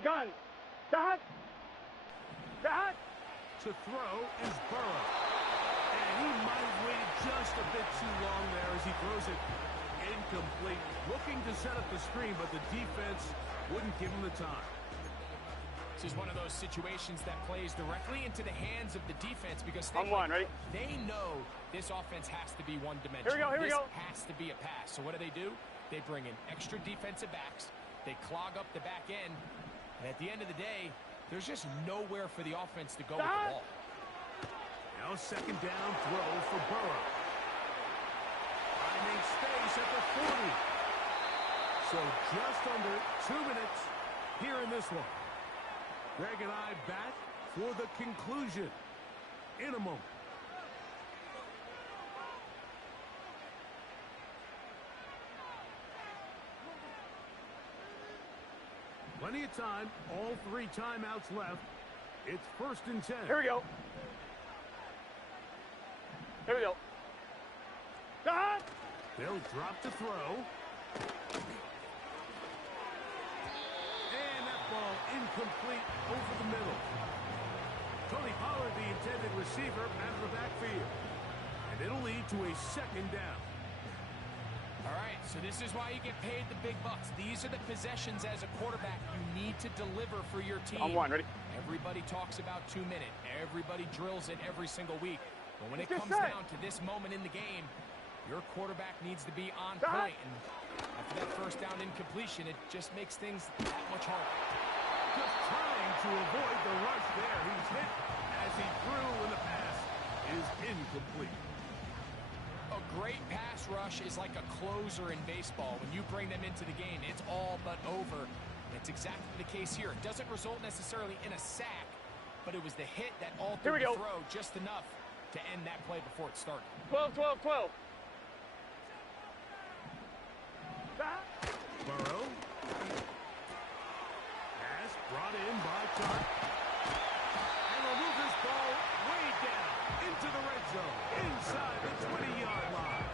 Dad. To throw is Burrow. And he might have waited just a bit too long there as he throws it incomplete. Looking to set up the screen, but the defense wouldn't give him the time. This is one of those situations that plays directly into the hands of the defense because ready? They know this offense has to be one-dimensional. Here we go. This has to be a pass. So what do? They bring in extra defensive backs. They clog up the back end. And at the end of the day, there's just nowhere for the offense to go with the ball. Now 2nd down throw for Burrow. Finding space at the 40. So just under 2 minutes here in this one. Greg and I back for the conclusion in a moment. Plenty of time, all 3 timeouts left. It's 1st and 10. Here we go. Dad. They'll drop to throw. And that ball incomplete over the middle. Tony Pollard, the intended receiver, out of the backfield. And it'll lead to a 2nd down. All right, so this is why you get paid the big bucks. These are the possessions as a quarterback you need to deliver for your team. On 1, ready? Everybody talks about 2 minutes. Everybody drills it every single week. But when it comes down to this moment in the game, your quarterback needs to be on point. And after that first down incompletion, it just makes things that much harder. Just trying to avoid the rush there. He's hit as he threw when the pass is incomplete. A great pass rush is like a closer in baseball. When you bring them into the game, it's all but over. And it's exactly the case here. It doesn't result necessarily in a sack, but it was the hit that altered the throw just enough to end that play before it started. 12, 12, 12. Burrow. Pass brought in by Tuck. And will move this ball way down into the red zone, inside the 20-yard line.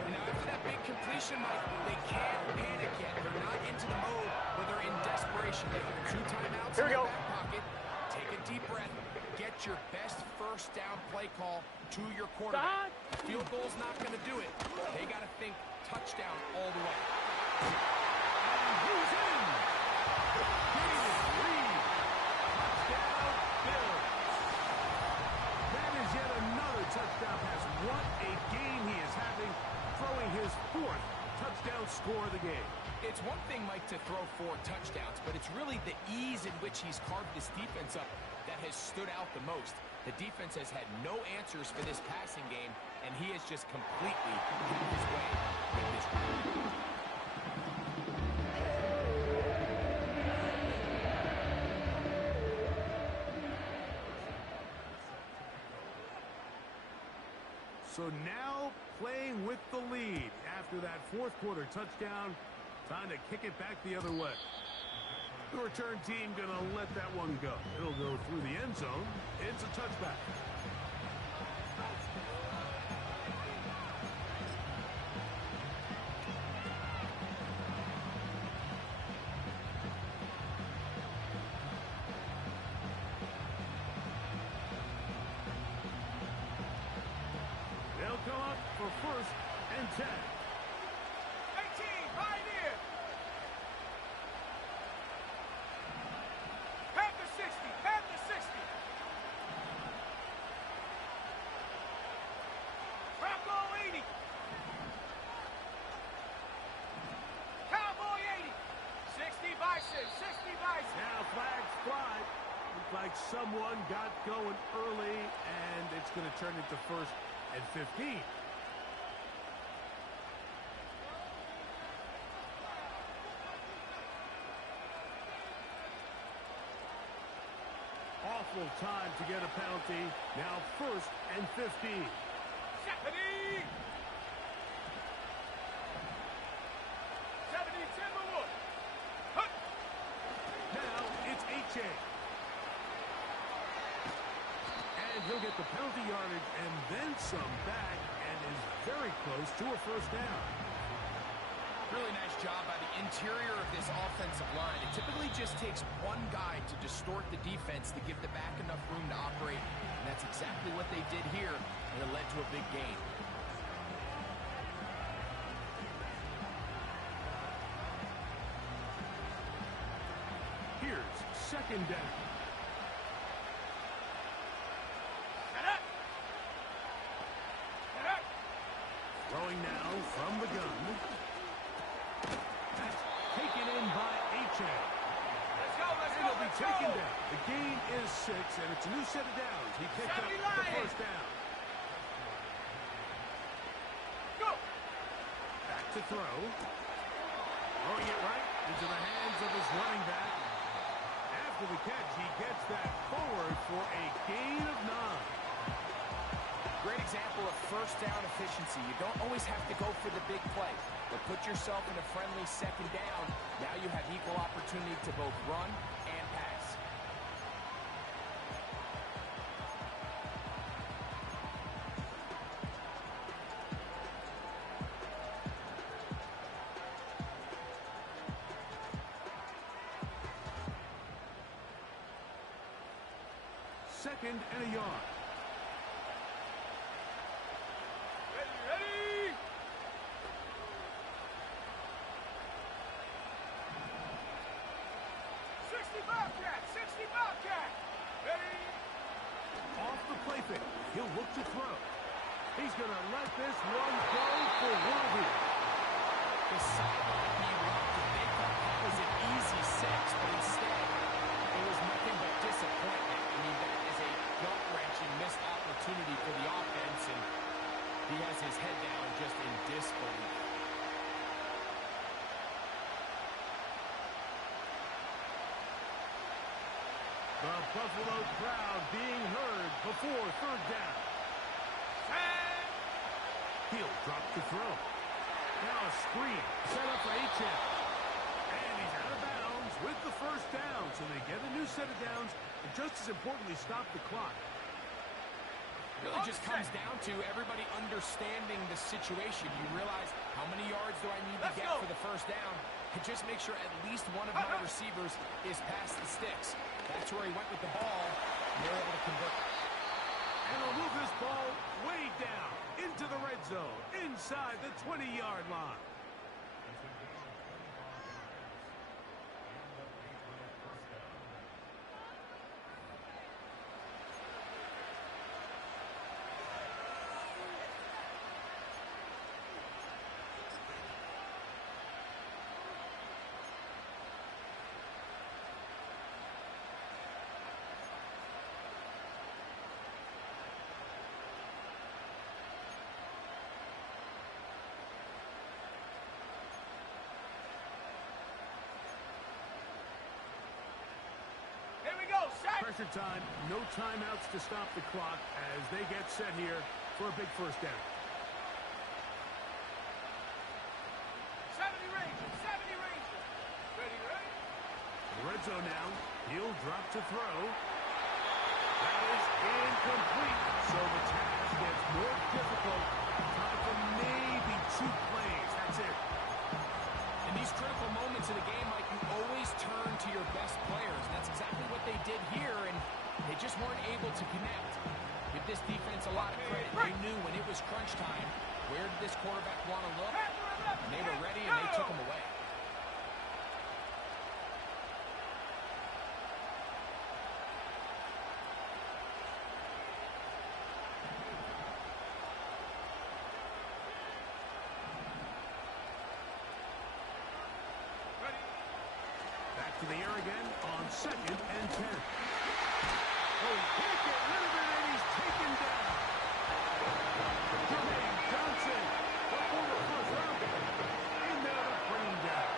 And now after that big completion, Mike, they can't panic yet. They're not into the mode where they're in desperation. They have 2 timeouts in their back pocket. Take a deep breath. Get your best first down play call to your quarterback. Field goal's not going to do it. They got to think touchdown all the way. And who's in? David Reed. Touchdown, Bills. That is yet another touchdown pass. What a game he is having, throwing his 4th touchdown score of the game. It's one thing, Mike, to throw 4 touchdowns, but it's really the ease in which he's carved this defense up that has stood out the most. The defense has had no answers for this passing game, and he has just completely had his way with this group. So now playing with the lead after that 4th quarter touchdown. Time to kick it back the other way. The return team going to let that one go. It'll go through the end zone. It's a touchback. They'll come up for 1st and 10. 18, Pioneer. Panther 60, Panther 60. Bronco 80. Cowboy 80. 60 Bison, 60 Bison. Now flags fly. Looks like someone got going early, and it's going to turn into 1st and 15. Awful time to get a penalty. Now 1st and 15. Jeopardy! 70 Timberwood. Hup. Now it's H.A. And he'll get the penalty yardage and then some back, and is very close to a 1st down. Really nice job by the interior of this offensive line. It typically just takes one guy to distort the defense to give the back enough room to operate. And that's exactly what they did here, and it led to a big gain. Here's 2nd down. Set up. Set up. Throwing now from the gun. That's taken in by H.A. Let's go, let's And go, it'll be let's taken go. down. The gain is 6, and it's a new set of downs. He picked up 70 the Lions. 1st down. Go. Back to throw. Throwing it right into the hands of his running back. After the catch, he gets that forward for a gain of 9. Great example of first down efficiency. You don't always have to go for the big play, but put yourself in a friendly 2nd down. Now you have equal opportunity to both run and pass. Second and a yard. Ready, ready. Bobcat, 60 Bobcat. Ready. Off the play fake. He'll look to throw. He's going to let this one go for worthy. The sideline erupted. They thought that was an easy 6, but instead it was nothing but disappointment. I mean, that is a gut-wrenching missed opportunity for the offense, and he has his head down just in disbelief. The Buffalo crowd being heard before third down. He'll drop to throw. Now a screen set up for H.M. And he's out of bounds with the first down. So they get a new set of downs and just as importantly stop the clock. It really just comes down to everybody understanding the situation. You realize how many yards do I need to get for the first down, and just make sure at least one of my receivers is past the sticks. That's where he went with the ball, and they're able to convert. And he'll move this ball way down into the red zone, inside the 20-yard line. Pressure time, no timeouts to stop the clock as they get set here for a big first down. 70 Rangers, 70 Rangers. Ready, ready? The red zone now. He'll drop to throw. That is incomplete. So the task gets more difficult. Time for maybe 2 plays. That's it. In these critical moments of the game, Mike, you always turn to your best players. And that's exactly what they did here, and they just weren't able to connect. Give this defense a lot of credit. They knew when it was crunch time, where did this quarterback want to look? And they were ready, and they took him away. To the air again on 2nd and 10. Oh, he can't get rid of it, and he's taken down. Jermaine Johnson, the former first rounder, in there to bring him down.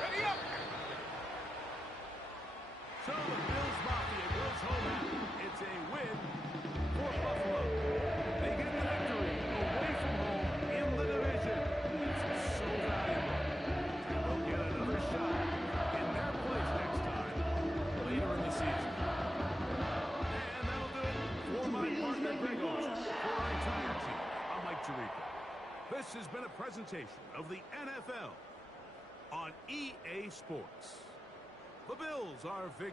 Ready up. So the Bills Mafia goes home happy. It's a win for Buffalo. They get the victory away from home in the division. It's so valuable. Get another shot in their place next time later in the season. And that'll do it for my partner Greg Olson. For our entire team, I'm Mike Tirico. This has been a presentation of the NFL on EA Sports. The Bills are victorious.